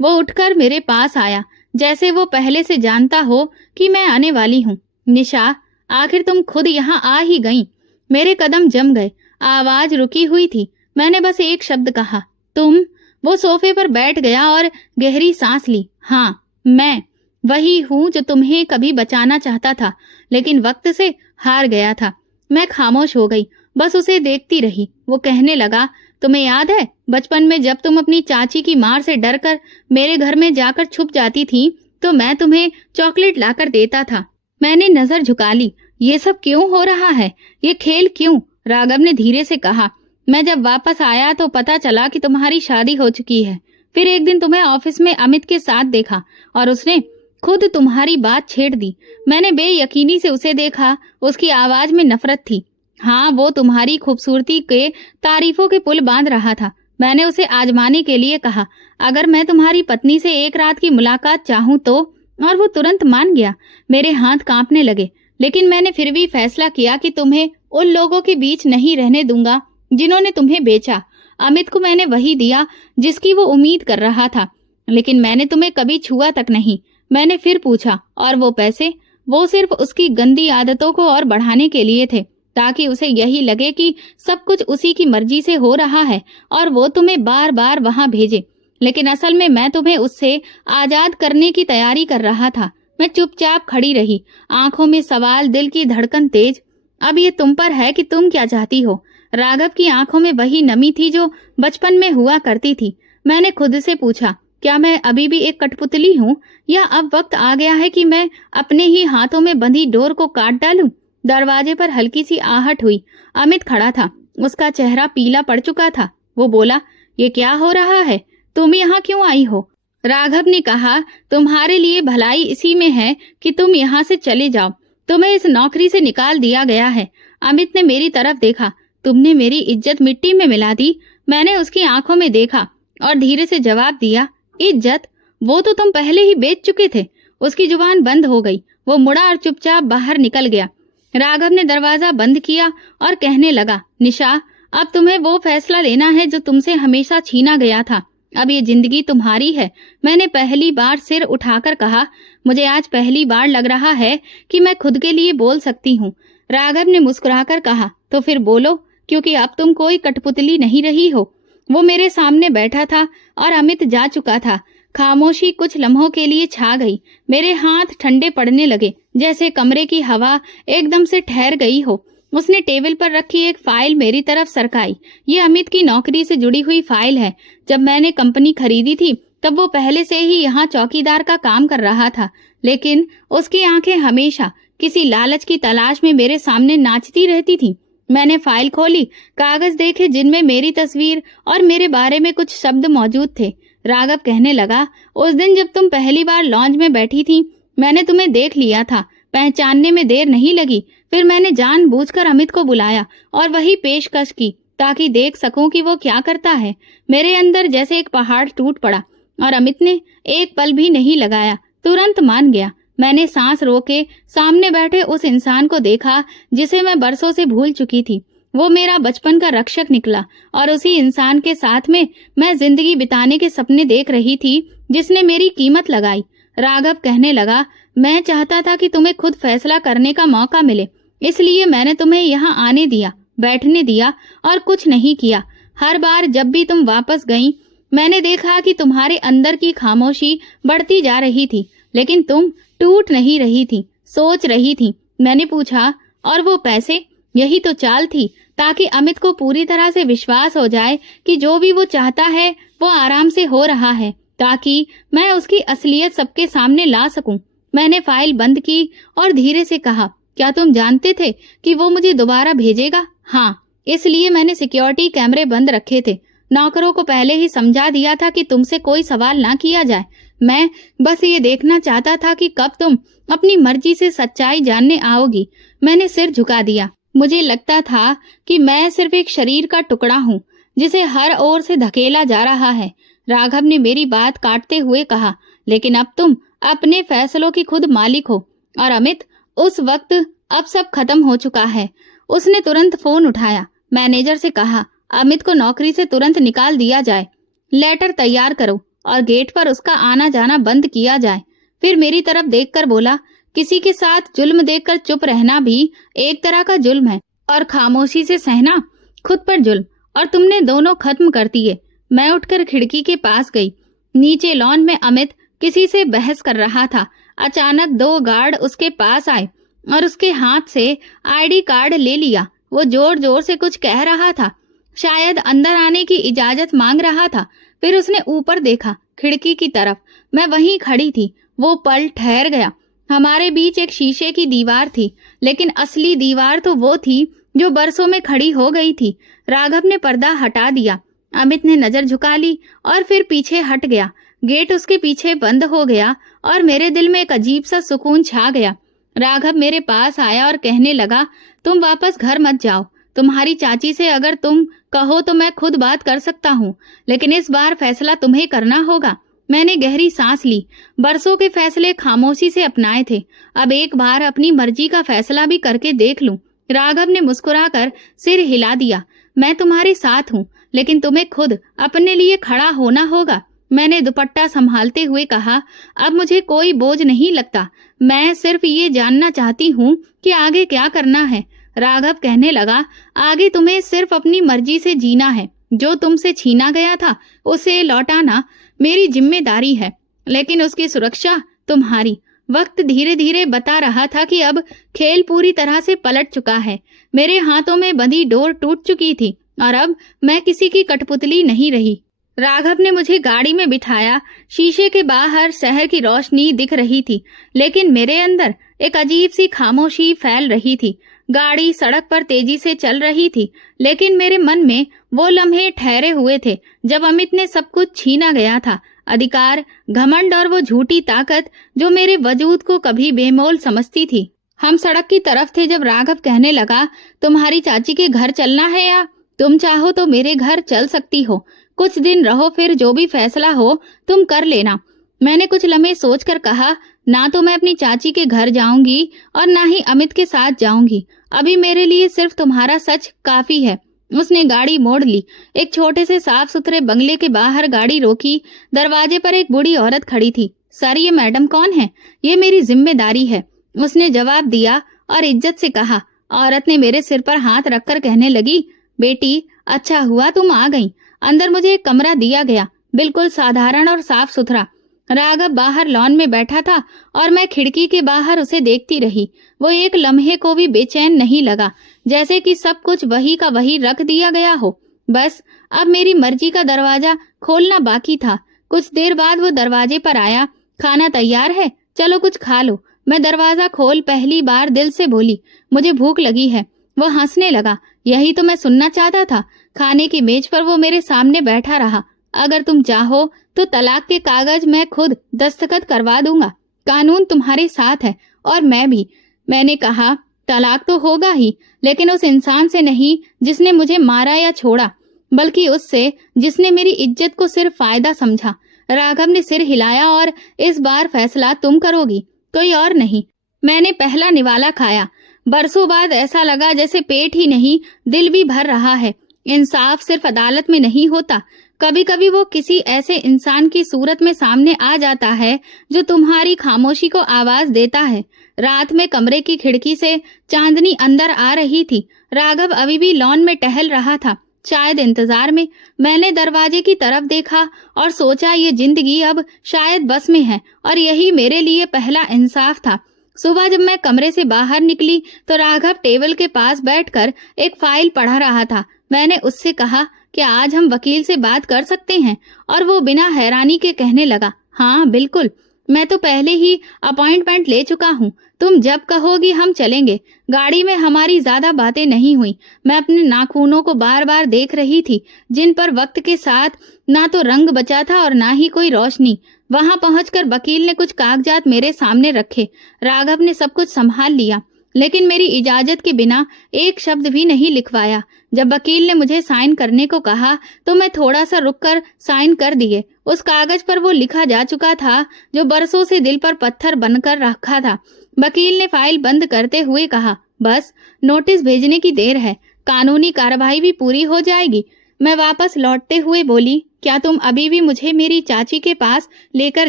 वो उठकर मेरे पास आया, जैसे वो पहले से जानता हो कि मैं आने वाली हूँ। निशा, आखिर तुम खुद यहाँ आ ही गईं। मेरे कदम जम गए। आवाज रुकी हुई थी। मैंने बस एक शब्द कहा, तुम। वो सोफे पर बैठ गया और गहरी सांस ली। हाँ, मैं वही हूँ जो तुम्हें कभी बचाना चाहता था, लेकिन वक्त से हार गया था। मैं खामोश हो गई, बस उसे देखती रही। वो कहने लगा, तुम्हें याद है बचपन में जब तुम अपनी चाची की मार से डरकर मेरे घर में जाकर छुप जाती थी, तो मैं तुम्हें चॉकलेट लाकर देता था। मैंने नजर झुका ली। ये सब क्यों हो रहा है? ये खेल क्यों? राघव ने धीरे से कहा, मैं जब वापस आया तो पता चला कि तुम्हारी शादी हो चुकी है। फिर एक दिन तुम्हें ऑफिस में अमित के साथ देखा और उसने खुद तुम्हारी बात छेड़ दी। मैंने बेयकीनी से उसे देखा। उसकी आवाज में नफरत थी। हाँ, वो तुम्हारी खूबसूरती के तारीफों के पुल बांध रहा था। मैंने उसे आजमाने के लिए कहा, अगर मैं तुम्हारी पत्नी से एक रात की मुलाकात चाहूं तो, और वो तुरंत मान गया। मेरे हाथ कांपने लगे, लेकिन मैंने फिर भी फैसला किया कि तुम्हें उन लोगों के बीच नहीं रहने दूंगा जिन्होंने तुम्हें बेचा। अमित को मैंने वही दिया जिसकी वो उम्मीद कर रहा था, लेकिन मैंने तुम्हें कभी छुआ तक नहीं। मैंने फिर पूछा, और वो पैसे? वो सिर्फ उसकी गंदी आदतों को और बढ़ाने के लिए थे, ताकि उसे यही लगे कि सब कुछ उसी की मर्जी से हो रहा है और वो तुम्हें बार बार वहां भेजे। लेकिन असल में मैं तुम्हें उससे आजाद करने की तैयारी कर रहा था। मैं चुपचाप खड़ी रही, आंखों में सवाल, दिल की धड़कन तेज। अब ये तुम पर है कि तुम क्या चाहती हो। राघव की आंखों में वही नमी थी जो बचपन में हुआ करती थी। मैंने खुद से पूछा, क्या मैं अभी भी एक कठपुतली हूँ, या अब वक्त आ गया है कि मैं अपने ही हाथों में बंधी डोर को काट डालूं? दरवाजे पर हल्की सी आहट हुई। अमित खड़ा था। उसका चेहरा पीला पड़ चुका था। वो बोला, ये क्या हो रहा है? तुम यहाँ क्यों आई हो? राघव ने कहा, तुम्हारे लिए भलाई इसी में है कि तुम यहाँ से चले जाओ। तुम्हें इस नौकरी से निकाल दिया गया है। अमित ने मेरी तरफ देखा। तुमने मेरी इज्जत मिट्टी में मिला दी। मैंने उसकी आंखों में देखा और धीरे से जवाब दिया, इज्जत? वो तो तुम पहले ही बेच चुके थे। उसकी जुबान बंद हो गई। वो मुड़ा और चुपचाप बाहर निकल गया। राघव ने दरवाजा बंद किया और कहने लगा, निशा, अब तुम्हें वो फैसला लेना है जो तुमसे हमेशा छीना गया था। अब ये जिंदगी तुम्हारी है। मैंने पहली बार सिर उठाकर कहा, मुझे आज पहली बार लग रहा है कि मैं खुद के लिए बोल सकती हूँ। राघव ने मुस्कुराकर कहा, तो फिर बोलो, क्योंकि अब तुम कोई कठपुतली नहीं रही हो। वो मेरे सामने बैठा था और अमित जा चुका था। खामोशी कुछ लम्हों के लिए छा गई। मेरे हाथ ठंडे पड़ने लगे, जैसे कमरे की हवा एकदम से ठहर गई हो। उसने टेबल पर रखी एक फाइल मेरी तरफ सरकाई। ये अमित की नौकरी से जुड़ी हुई फाइल है। जब मैंने कंपनी खरीदी थी तब वो पहले से ही यहाँ चौकीदार का काम कर रहा था, लेकिन उसकी आंखें हमेशा किसी लालच की तलाश में मेरे सामने नाचती रहती थी। मैंने फाइल खोली, कागज देखे जिनमें मेरी तस्वीर और मेरे बारे में कुछ शब्द मौजूद थे। राघव कहने लगा, उस दिन जब तुम पहली बार लॉन्ज में बैठी थी, मैंने तुम्हें देख लिया था। पहचानने में देर नहीं लगी। फिर मैंने जानबूझकर अमित को बुलाया और वही पेशकश की, ताकि देख सकूं कि वो क्या करता है। मेरे अंदर जैसे एक पहाड़ टूट पड़ा और अमित ने एक पल भी नहीं लगाया, तुरंत मान गया। मैंने सांस रोके सामने बैठे उस इंसान को देखा जिसे मैं बरसों से भूल चुकी थी। वो मेरा बचपन का रक्षक निकला और उसी इंसान के साथ में मैं जिंदगी बिताने के सपने देख रही थी जिसने मेरी कीमत लगाई। राघव कहने लगा, मैं चाहता था कि तुम्हें खुद फैसला करने का मौका मिले, इसलिए मैंने तुम्हें यहाँ आने दिया, बैठने दिया और कुछ नहीं किया। हर बार जब भी तुम वापस गई मैंने देखा कि तुम्हारे अंदर की खामोशी बढ़ती जा रही थी, लेकिन तुम टूट नहीं रही थी, सोच रही थी। मैंने पूछा, और वो पैसे? यही तो चाल थी, ताकि अमित को पूरी तरह से विश्वास हो जाए कि जो भी वो चाहता है वो आराम से हो रहा है, ताकि मैं उसकी असलियत सबके सामने ला सकूं। मैंने फाइल बंद की और धीरे से कहा, क्या तुम जानते थे कि वो मुझे दोबारा भेजेगा? हाँ, इसलिए मैंने सिक्योरिटी कैमरे बंद रखे थे। नौकरों को पहले ही समझा दिया था कि तुमसे कोई सवाल ना किया जाए। मैं बस ये देखना चाहता था कि कब तुम अपनी मर्जी से सच्चाई जानने आओगी। मैंने सिर झुका दिया। मुझे लगता था कि मैं सिर्फ एक शरीर का टुकड़ा हूँ जिसे हर ओर से धकेला जा रहा है। राघव ने मेरी बात काटते हुए कहा, लेकिन अब तुम अपने फैसलों की खुद मालिक हो। और अमित, उस वक्त अब सब खत्म हो चुका है। उसने तुरंत फोन उठाया। मैनेजर से कहा, अमित को नौकरी से तुरंत निकाल दिया जाए, लेटर तैयार करो और गेट पर उसका आना जाना बंद किया जाए। फिर मेरी तरफ देखकर बोला, किसी के साथ जुल्म देखकर चुप रहना भी एक तरह का जुल्म है और खामोशी से सहना खुद पर जुल्म, और तुमने दोनों खत्म कर दिए। मैं उठकर खिड़की के पास गई। नीचे लॉन में अमित किसी से बहस कर रहा था। अचानक 2 गार्ड उसके पास आए और उसके हाथ से आईडी कार्ड ले लिया। वो जोर जोर से कुछ कह रहा था, शायद अंदर आने की इजाजत मांग रहा था। फिर उसने ऊपर देखा, खिड़की की तरफ। मैं वहीं खड़ी थी। वो पल ठहर गया। हमारे बीच एक शीशे की दीवार थी, लेकिन असली दीवार तो वो थी जो बरसों में खड़ी हो गई थी। राघव ने पर्दा हटा दिया। अमित ने नजर झुका ली और फिर पीछे हट गया। गेट उसके पीछे बंद हो गया और मेरे दिल में एक अजीब सा सुकून छा गया। राघव मेरे पास आया और कहने लगा, तुम वापस घर मत जाओ। तुम्हारी चाची से अगर तुम कहो तो मैं खुद बात कर सकता हूँ, लेकिन इस बार फैसला तुम्हें करना होगा। मैंने गहरी सांस ली। बरसों के फैसले खामोशी से अपनाए थे, अब एक बार अपनी मर्जी का फैसला भी करके देख लूं। राघव ने मुस्कुराकर सिर हिला दिया। मैं तुम्हारे साथ हूँ, लेकिन तुम्हें खुद अपने लिए खड़ा होना होगा। मैंने दुपट्टा संभालते हुए कहा, अब मुझे कोई बोझ नहीं लगता। मैं सिर्फ ये जानना चाहती हूँ कि आगे क्या करना है। राघव कहने लगा, आगे तुम्हें सिर्फ अपनी मर्जी से जीना है। जो तुमसे छीना गया था उसे लौटाना मेरी जिम्मेदारी है, लेकिन उसकी सुरक्षा तुम्हारी। वक्त धीरे धीरे बता रहा था कि अब खेल पूरी तरह से पलट चुका है। मेरे हाथों में बंधी डोर टूट चुकी थी और अब मैं किसी की कठपुतली नहीं रही। राघव ने मुझे गाड़ी में बिठाया। शीशे के बाहर शहर की रोशनी दिख रही थी, लेकिन मेरे अंदर एक अजीब सी खामोशी फैल रही थी। गाड़ी सड़क पर तेजी से चल रही थी, लेकिन मेरे मन में वो लम्हे ठहरे हुए थे जब अमित ने सब कुछ छीना गया था। अधिकार, घमंड और वो झूठी ताकत जो मेरे वजूद को कभी बेमोल समझती थी। हम सड़क की तरफ थे जब राघव कहने लगा, तुम्हारी चाची के घर चलना है या तुम चाहो तो मेरे घर चल सकती हो। कुछ दिन रहो, फिर जो भी फैसला हो तुम कर लेना। मैंने कुछ लम्हे सोचकर कहा, ना तो मैं अपनी चाची के घर जाऊंगी और ना ही अमित के साथ जाऊंगी। अभी मेरे लिए सिर्फ तुम्हारा सच काफी है। उसने गाड़ी मोड़ ली। एक छोटे से साफ सुथरे बंगले के बाहर गाड़ी रोकी। दरवाजे पर एक बूढ़ी औरत खड़ी थी। सर, ये मैडम कौन है? ये मेरी जिम्मेदारी है, उसने जवाब दिया और इज्जत से कहा। औरत ने मेरे सिर पर हाथ रखकर कहने लगी, बेटी, अच्छा हुआ तुम आ गई। अंदर मुझे एक कमरा दिया गया, बिल्कुल साधारण और साफ सुथरा। राघव बाहर लॉन में बैठा था और मैं खिड़की के बाहर उसे देखती रही। वो एक लम्हे को भी बेचैन नहीं लगा, जैसे कि सब कुछ वही का वही रख दिया गया हो। बस अब मेरी मर्जी का दरवाजा खोलना बाकी था। कुछ देर बाद वो दरवाजे पर आया। खाना तैयार है, चलो कुछ खा लो। मैं दरवाजा खोल पहली बार दिल से बोली, मुझे भूख लगी है। वो हंसने लगा। यही तो मैं सुनना चाहता था। खाने की मेज पर वो मेरे सामने बैठा रहा। अगर तुम चाहो तो तलाक के कागज मैं खुद दस्तखत करवा दूंगा। कानून तुम्हारे साथ है और मैं भी। मैंने कहा, तलाक तो होगा ही, लेकिन उस इंसान से नहीं जिसने मुझे मारा या छोड़ा, बल्कि उससे जिसने मेरी इज्जत को सिर्फ फायदा समझा। राघव ने सिर हिलाया, और इस बार फैसला तुम करोगी। कोई और नहीं। मैंने पहला निवाला खाया। बरसों बाद ऐसा लगा जैसे पेट ही नहीं, दिल भी भर रहा है। इंसाफ सिर्फ अदालत में नहीं होता, कभी कभी वो किसी ऐसे इंसान की सूरत में सामने आ जाता है जो तुम्हारी खामोशी को आवाज देता है। रात में कमरे की खिड़की से चांदनी अंदर आ रही थी। राघव अभी भी लॉन में टहल रहा था, शायद इंतजार में। मैंने दरवाजे की तरफ देखा और सोचा ये जिंदगी अब शायद बस में है और यही मेरे लिए पहला इंसाफ था। सुबह जब मैं कमरे से बाहर निकली तो राघव टेबल के पास बैठकर एक फाइल पढ़ा रहा था। मैंने उससे कहा कि आज हम वकील से बात कर सकते हैं, और वो बिना हैरानी के कहने लगा, हाँ बिल्कुल, मैं तो पहले ही अपॉइंटमेंट ले चुका हूँ। तुम जब कहोगी हम चलेंगे। गाड़ी में हमारी ज्यादा बातें नहीं हुई। मैं अपने नाखूनों को बार बार देख रही थी, जिन पर वक्त के साथ ना तो रंग बचा था और ना ही कोई रोशनी। वहां पहुंचकर वकील ने कुछ कागजात मेरे सामने रखे। राघव ने सब कुछ संभाल लिया, लेकिन मेरी इजाजत के बिना एक शब्द भी नहीं लिखवाया। जब वकील ने मुझे साइन करने को कहा तो मैं थोड़ा सा रुककर साइन कर दिए। उस कागज पर वो लिखा जा चुका था जो बरसों से दिल पर पत्थर बनकर रखा था। वकील ने फाइल बंद करते हुए कहा, बस नोटिस भेजने की देर है, कानूनी कार्रवाई भी पूरी हो जाएगी। मैं वापस लौटते हुए बोली, क्या तुम अभी भी मुझे मेरी चाची के पास लेकर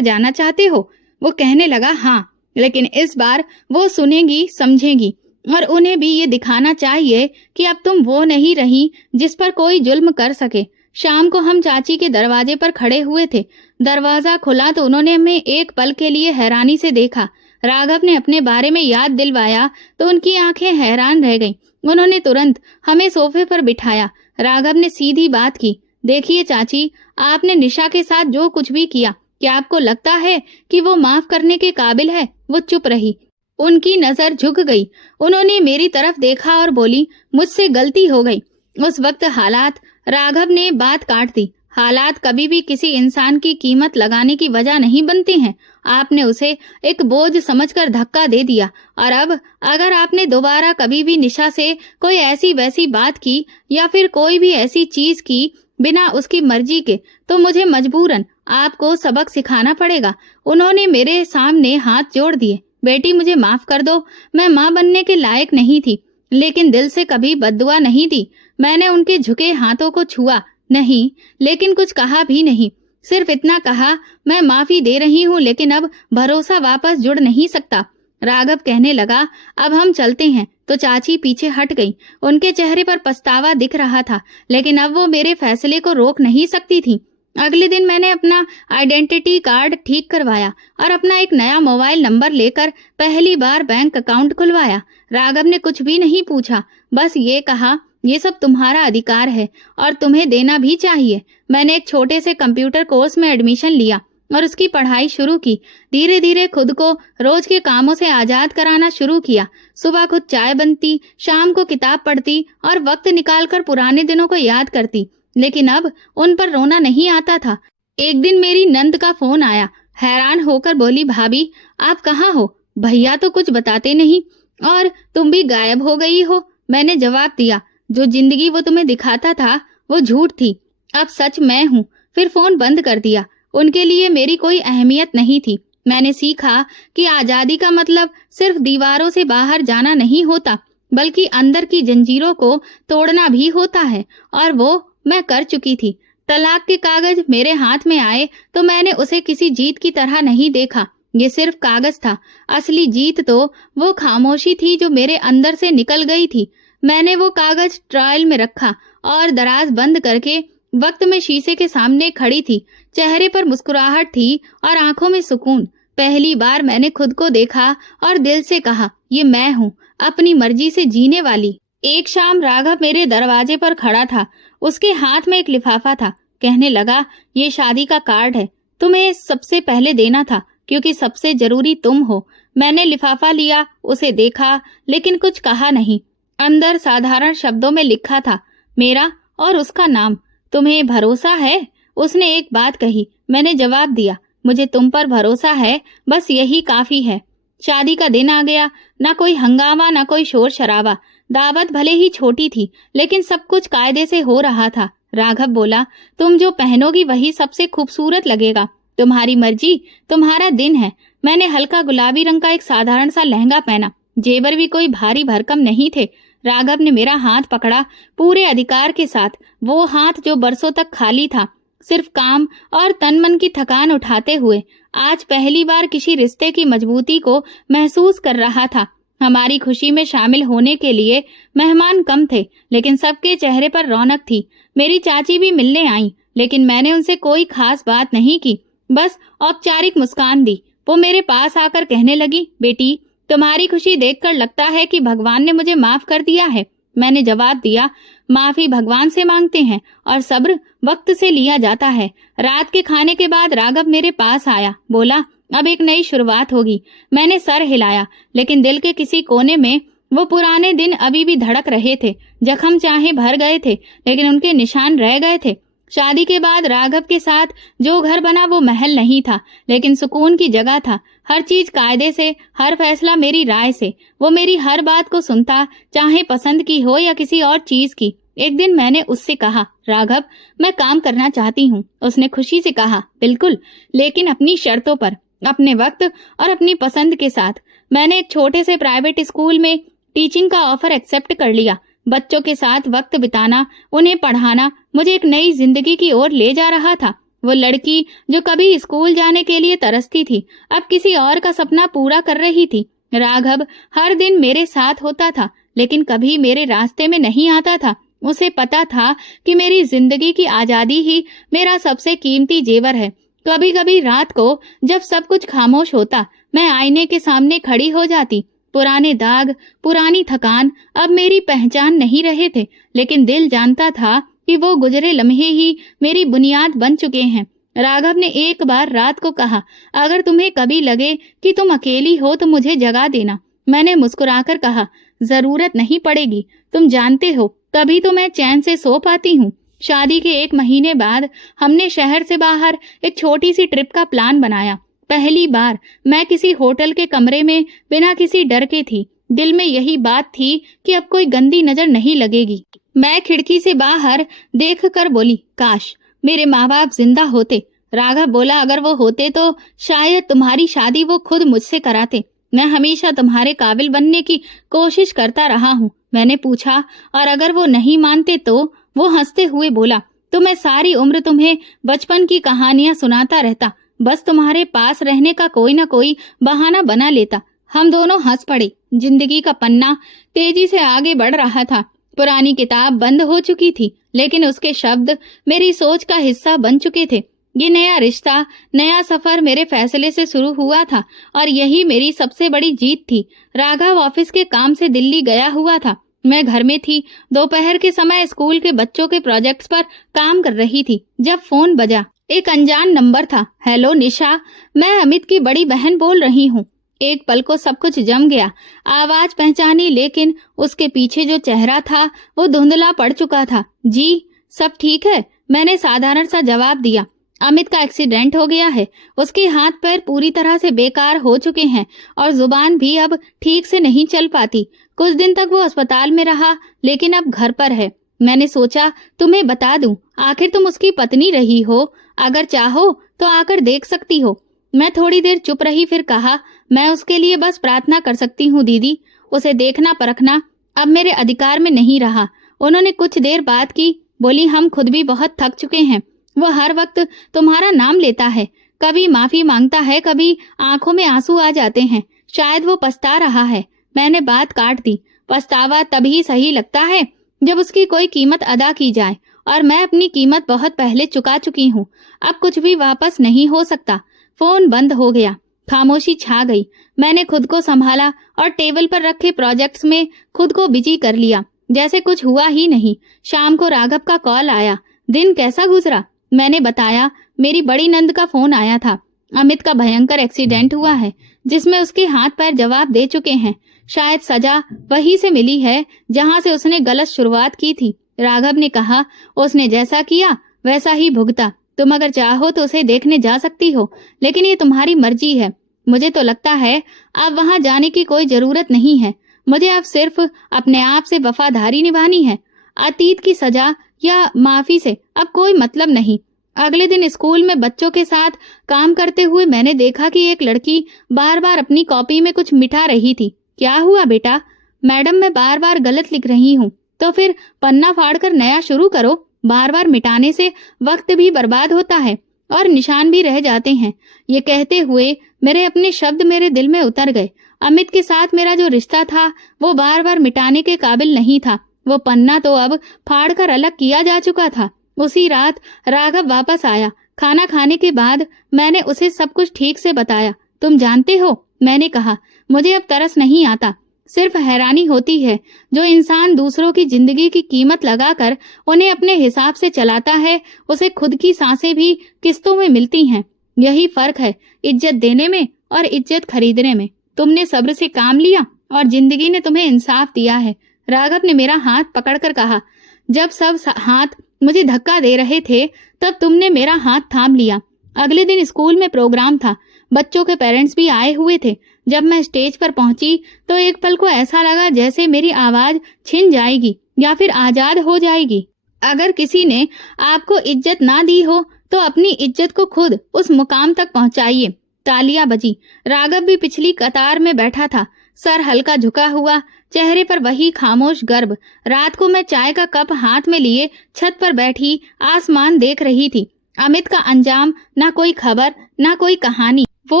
जाना चाहते हो? वो कहने लगा, हाँ, लेकिन इस बार वो सुनेगी, समझेगी, और उन्हें भी ये दिखाना चाहिए कि अब तुम वो नहीं रही जिस पर कोई जुल्म कर सके। शाम को हम चाची के दरवाजे पर खड़े हुए थे। दरवाजा खुला तो उन्होंने हमें एक पल के लिए हैरानी से देखा। राघव ने अपने बारे में याद दिलवाया तो उनकी आंखें हैरान रह गईं। उन्होंने तुरंत हमें सोफे पर बिठाया। राघव ने सीधी बात की, देखिए चाची, आपने निशा के साथ जो कुछ भी किया, क्या आपको लगता है कि वो माफ करने के काबिल है? वो चुप रही। उनकी नजर झुक गई। उन्होंने मेरी तरफ देखा और बोली, मुझसे गलती हो गई। उस वक्त हालात, राघव ने बात काट दी, हालात कभी भी किसी इंसान की कीमत लगाने की वजह नहीं बनते हैं। आपने उसे एक बोझ समझकर धक्का दे दिया, और अब अगर आपने दोबारा कभी भी निशा से कोई ऐसी वैसी बात की या फिर कोई भी ऐसी चीज की बिना उसकी मर्जी के, तो मुझे मजबूरन आपको सबक सिखाना पड़ेगा। उन्होंने मेरे सामने हाथ जोड़ दिए। बेटी, मुझे माफ कर दो, मैं माँ बनने के लायक नहीं थी, लेकिन दिल से कभी बद्दुआ नहीं दी। मैंने उनके झुके हाथों को छुआ नहीं, लेकिन कुछ कहा भी नहीं। सिर्फ इतना कहा, मैं माफी दे रही हूँ, लेकिन अब भरोसा वापस जुड़ नहीं सकता। राघव कहने लगा, अब हम चलते हैं। तो चाची पीछे हट गई। उनके चेहरे पर पछतावा दिख रहा था, लेकिन अब वो मेरे फैसले को रोक नहीं सकती थी। अगले दिन मैंने अपना आइडेंटिटी कार्ड ठीक करवाया और अपना एक नया मोबाइल नंबर लेकर पहली बार बैंक अकाउंट खुलवाया। राघव ने कुछ भी नहीं पूछा, बस ये कहा, ये सब तुम्हारा अधिकार है और तुम्हें देना भी चाहिए। मैंने एक छोटे से कंप्यूटर कोर्स में एडमिशन लिया और उसकी पढ़ाई शुरू की। धीरे धीरे खुद को रोज के कामों से आजाद कराना शुरू किया। सुबह खुद चाय बनती, शाम को किताब पढ़ती और वक्त निकालकर पुराने दिनों को याद करती, लेकिन अब उन पर रोना नहीं आता था। एक दिन मेरी नंद का फोन आया। हैरान होकर बोली, भाभी आप कहाँ हो? भैया तो कुछ बताते नहीं और तुम भी गायब हो गई हो। मैंने जवाब दिया, जो जिंदगी वो तुम्हें दिखाता था वो झूठ थी, अब सच मैं हूँ। फिर फोन बंद कर दिया। उनके लिए मेरी कोई अहमियत नहीं थी। मैंने सीखा कि आजादी का मतलब सिर्फ दीवारों से बाहर जाना नहीं होता, बल्कि अंदर की जंजीरों को तोड़ना भी होता है, और वो मैं कर चुकी थी। तलाक के कागज मेरे हाथ में आए तो मैंने उसे किसी जीत की तरह नहीं देखा। ये सिर्फ कागज था। असली जीत तो वो खामोशी थी जो मेरे अंदर से निकल गई थी। मैंने वो कागज ट्रायल में रखा और दराज बंद करके वक्त में शीशे के सामने खड़ी थी। चेहरे पर मुस्कुराहट थी और आंखों में सुकून। पहली बार मैंने खुद को देखा और दिल से कहा, ये मैं हूँ, अपनी मर्जी से जीने वाली। एक शाम राघव मेरे दरवाजे पर खड़ा था। उसके हाथ में एक लिफाफा था। कहने लगा, ये शादी का कार्ड है, तुम्हें सबसे पहले देना था क्योंकि सबसे जरूरी तुम हो। मैंने लिफाफा लिया, उसे देखा, लेकिन कुछ कहा नहीं। अंदर साधारण शब्दों में लिखा था, मेरा और उसका नाम। तुम्हें भरोसा है? उसने एक बात कही। मैंने जवाब दिया, मुझे तुम पर भरोसा है, बस यही काफी है। शादी का दिन आ गया। ना कोई हंगामा, ना कोई शोर शराबा। दावत भले ही छोटी थी, लेकिन सब कुछ कायदे से हो रहा था। राघव बोला, तुम जो पहनोगी वही सबसे खूबसूरत लगेगा। तुम्हारी मर्जी, तुम्हारा दिन है। मैंने हल्का गुलाबी रंग का एक साधारण सा लहंगा पहना, जेवर भी कोई भारी भरकम नहीं थे। राघव ने मेरा हाथ पकड़ा पूरे अधिकार के साथ, वो हाथ जो बरसों तक खाली था, सिर्फ काम और तन मन की थकान उठाते हुए आज पहली बार किसी रिश्ते की मजबूती को महसूस कर रहा था। हमारी खुशी में शामिल होने के लिए मेहमान कम थे, लेकिन सबके चेहरे पर रौनक थी। मेरी चाची भी मिलने आई, लेकिन मैंने उनसे कोई खास बात नहीं की, बस औपचारिक मुस्कान दी। वो मेरे पास आकर कहने लगी, बेटी, तुम्हारी खुशी देखकर लगता है कि भगवान ने मुझे माफ कर दिया है। मैंने जवाब दिया, माफी भगवान से मांगते हैं और सब्र वक्त से लिया जाता है। रात के खाने के बाद राघव मेरे पास आया, बोला, अब एक नई शुरुआत होगी। मैंने सर हिलाया, लेकिन दिल के किसी कोने में वो पुराने दिन अभी भी धड़क रहे थे। जख्म चाहे भर गए थे, लेकिन उनके निशान रह गए थे। शादी के बाद राघव के साथ जो घर बना वो महल नहीं था, लेकिन सुकून की जगह था। हर चीज कायदे से, हर फैसला मेरी राय से। वो मेरी हर बात को सुनता, चाहे पसंद की हो या किसी और चीज की। एक दिन मैंने उससे कहा, राघव, मैं काम करना चाहती हूँ। उसने खुशी से कहा, बिल्कुल, लेकिन अपनी शर्तों पर, अपने वक्त और अपनी पसंद के साथ। मैंने एक छोटे से प्राइवेट स्कूल में टीचिंग का ऑफर एक्सेप्ट कर लिया। बच्चों के साथ वक्त बिताना, उन्हें पढ़ाना मुझे एक नई जिंदगी की ओर ले जा रहा था। वो लड़की जो कभी स्कूल जाने के लिए तरसती थी, अब किसी और का सपना पूरा कर रही थी। राघव हर दिन मेरे साथ होता था, लेकिन कभी मेरे रास्ते में नहीं आता था। उसे पता था कि मेरी जिंदगी की आजादी ही मेरा सबसे कीमती जेवर है। कभी कभी रात को जब सब कुछ खामोश होता, मैं आईने के सामने खड़ी हो जाती। पुराने दाग, पुरानी थकान अब मेरी पहचान नहीं रहे थे, लेकिन दिल जानता था कि वो गुजरे लम्हे ही मेरी बुनियाद बन चुके हैं। राघव ने एक बार रात को कहा, अगर तुम्हें कभी लगे कि तुम अकेली हो तो मुझे जगा देना। मैंने मुस्कुराकर कहा, जरूरत नहीं पड़ेगी, तुम जानते हो तभी तो मैं चैन से सो पाती हूँ। शादी के 1 महीने बाद हमने शहर से बाहर एक छोटी सी ट्रिप का प्लान बनाया। पहली बार मैं किसी होटल के कमरे में बिना किसी डर के थी। दिल में यही बात थी कि अब कोई गंदी नजर नहीं लगेगी। मैं खिड़की से बाहर देखकर बोली, काश मेरे माँ बाप जिंदा होते। राघव बोला, अगर वो होते तो शायद तुम्हारी शादी वो खुद मुझसे कराते। मैं हमेशा तुम्हारे काबिल बनने की कोशिश करता रहा हूँ। मैंने पूछा, और अगर वो नहीं मानते तो? वो हंसते हुए बोला, तो मैं सारी उम्र तुम्हें बचपन की कहानियां सुनाता रहता, बस तुम्हारे पास रहने का कोई ना कोई बहाना बना लेता। हम दोनों हंस पड़े। जिंदगी का पन्ना तेजी से आगे बढ़ रहा था। पुरानी किताब बंद हो चुकी थी, लेकिन उसके शब्द मेरी सोच का हिस्सा बन चुके थे। ये नया रिश्ता, नया सफर मेरे फैसले से शुरू हुआ था, और यही मेरी सबसे बड़ी जीत थी। राघव ऑफिस के काम से दिल्ली गया हुआ था। मैं घर में थी। दोपहर के समय स्कूल के बच्चों के प्रोजेक्ट्स पर काम कर रही थी, जब फोन बजा। एक अनजान नंबर था। हेलो निशा, मैं अमित की बड़ी बहन बोल रही हूँ। एक पल को सब कुछ जम गया। आवाज पहचानी, लेकिन उसके पीछे जो चेहरा था वो धुंधला पड़ चुका था। जी, सब ठीक है, मैंने साधारण सा जवाब दिया। अमित का एक्सीडेंट हो गया है। उसके हाथ पैर पूरी तरह से बेकार हो चुके हैं और जुबान भी अब ठीक से नहीं चल पाती। कुछ दिन तक वो अस्पताल में रहा, लेकिन अब घर पर है। मैंने सोचा तुम्हें बता दूं, आखिर तुम उसकी पत्नी रही हो, अगर चाहो तो आकर देख सकती हो। मैं थोड़ी देर चुप रही, फिर कहा, मैं उसके लिए बस प्रार्थना कर सकती हूँ दीदी। उसे देखना परखना अब मेरे अधिकार में नहीं रहा। उन्होंने कुछ देर बात की, बोली, हम खुद भी बहुत थक चुके हैं। वो हर वक्त तुम्हारा नाम लेता है, कभी माफी मांगता है, कभी आंखों में आंसू आ जाते हैं। शायद वो पछता रहा है। मैंने बात काट दी। पछतावा तभी सही लगता है जब उसकी कोई कीमत अदा की जाए, और मैं अपनी कीमत बहुत पहले चुका चुकी हूँ। अब कुछ भी वापस नहीं हो सकता। फोन बंद हो गया। खामोशी छा गई। मैंने खुद को संभाला और टेबल पर रखे प्रोजेक्ट्स में खुद को बिजी कर लिया, जैसे कुछ हुआ ही नहीं। शाम को राघव का कॉल आया। दिन कैसा गुजरा? मैंने बताया, मेरी बड़ी नंद का फोन आया था। अमित का भयंकर एक्सीडेंट हुआ है, जिसमें उसके हाथ पैर जवाब दे चुके हैं। शायद सजा वहीं से मिली है जहां से उसने गलत शुरुआत की थी। राघव ने कहा, उसने जैसा किया वैसा ही भुगता। तुम अगर चाहो तो उसे देखने जा सकती हो, लेकिन ये तुम्हारी मर्जी है। मुझे तो लगता है अब वहां जाने की कोई जरूरत नहीं है। मुझे अब सिर्फ अपने आप से वफादारी निभानी है। अतीत की सजा या माफी से अब कोई मतलब नहीं। अगले दिन स्कूल में बच्चों के साथ काम करते हुए मैंने देखा कि एक लड़की बार बार अपनी कॉपी में कुछ मिटा रही थी। क्या हुआ बेटा? मैडम, मैं बार बार गलत लिख रही हूँ। तो फिर पन्ना फाड़कर नया शुरू करो। बार बार मिटाने से वक्त भी बर्बाद होता है और निशान भी रह जाते हैं। ये कहते हुए मेरे अपने शब्द मेरे दिल में उतर गए। अमित के साथ मेरा जो रिश्ता था वो बार बार मिटाने के काबिल नहीं था। वो पन्ना तो अब फाड़कर अलग किया जा चुका था। उसी रात राघव वापस आया। खाना खाने के बाद मैंने उसे सब कुछ ठीक से बताया। तुम जानते हो, मैंने कहा, मुझे अब तरस नहीं आता, सिर्फ हैरानी होती है। जो इंसान दूसरों की जिंदगी की कीमत लगाकर उन्हें अपने हिसाब से चलाता है, उसे खुद की सांसें भी किस्तों में मिलती हैं। यही फर्क है इज्जत देने में और इज्जत खरीदने में। तुमने सब्र से काम लिया और जिंदगी ने तुम्हें इंसाफ दिया है। राघव ने मेरा हाथ पकड़कर कहा। जब सब हाथ मुझे धक्का दे रहे थे तब तुमने मेरा हाथ थाम लिया। अगले दिन स्कूल में प्रोग्राम था। बच्चों के पेरेंट्स भी आए हुए थे। जब मैं स्टेज पर पहुंची तो एक पल को ऐसा लगा जैसे मेरी आवाज छिन जाएगी या फिर आजाद हो जाएगी। अगर किसी ने आपको इज्जत ना दी हो तो अपनी इज्जत को खुद उस मुकाम तक पहुंचाइए। तालियां बजी। राघव भी पिछली कतार में बैठा था, सर हल्का झुका हुआ, चेहरे पर वही खामोश गर्व। रात को मैं चाय का कप हाथ में लिए छत पर बैठी आसमान देख रही थी। अमित का अंजाम, ना कोई खबर, ना कोई कहानी। वो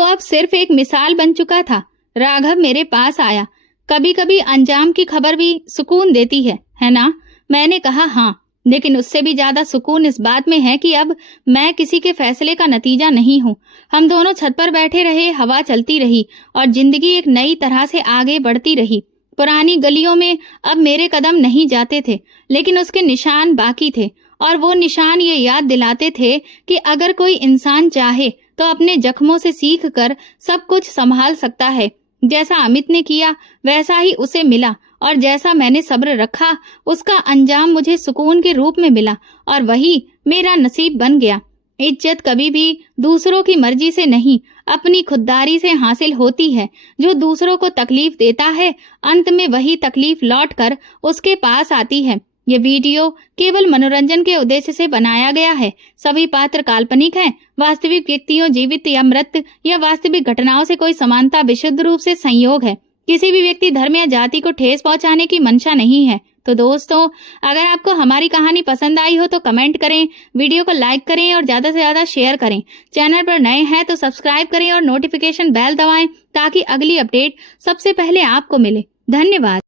अब सिर्फ एक मिसाल बन चुका था। राघव मेरे पास आया। कभी कभी अंजाम की खबर भी सुकून देती है ना? मैंने कहा हाँ, लेकिन उससे भी ज्यादा सुकून इस बात में है कि अब मैं किसी के फैसले का नतीजा नहीं हूँ। हम दोनों छत पर बैठे रहे, हवा चलती रही और जिंदगी एक नई तरह से आगे बढ़ती रही। पुरानी गलियों में अब मेरे कदम नहीं जाते थे, लेकिन उसके निशान बाकी थे और वो निशान ये याद दिलाते थे कि अगर कोई इंसान चाहे तो अपने जख्मों से सीख कर सब कुछ संभाल सकता है। जैसा अमित ने किया वैसा ही उसे मिला और जैसा मैंने सब्र रखा उसका अंजाम मुझे सुकून के रूप में मिला और वही मेरा नसीब बन गया। इज्जत कभी भी दूसरों की मर्जी से नहीं, अपनी खुददारी से हासिल होती है। जो दूसरों को तकलीफ देता है, अंत में वही तकलीफ लौटकर उसके पास आती है। ये वीडियो केवल मनोरंजन के उद्देश्य से बनाया गया है। सभी पात्र काल्पनिक हैं। वास्तविक व्यक्तियों, जीवित या मृत या वास्तविक घटनाओं से कोई समानता विशुद्ध रूप से संयोग है। किसी भी व्यक्ति, धर्म या जाति को ठेस पहुंचाने की मंशा नहीं है। तो दोस्तों, अगर आपको हमारी कहानी पसंद आई हो तो कमेंट करें, वीडियो को लाइक करें और ज्यादा से ज्यादा शेयर करें। चैनल पर नए हैं तो सब्सक्राइब करें और नोटिफिकेशन बेल दबाएं ताकि अगली अपडेट सबसे पहले आपको मिले। धन्यवाद।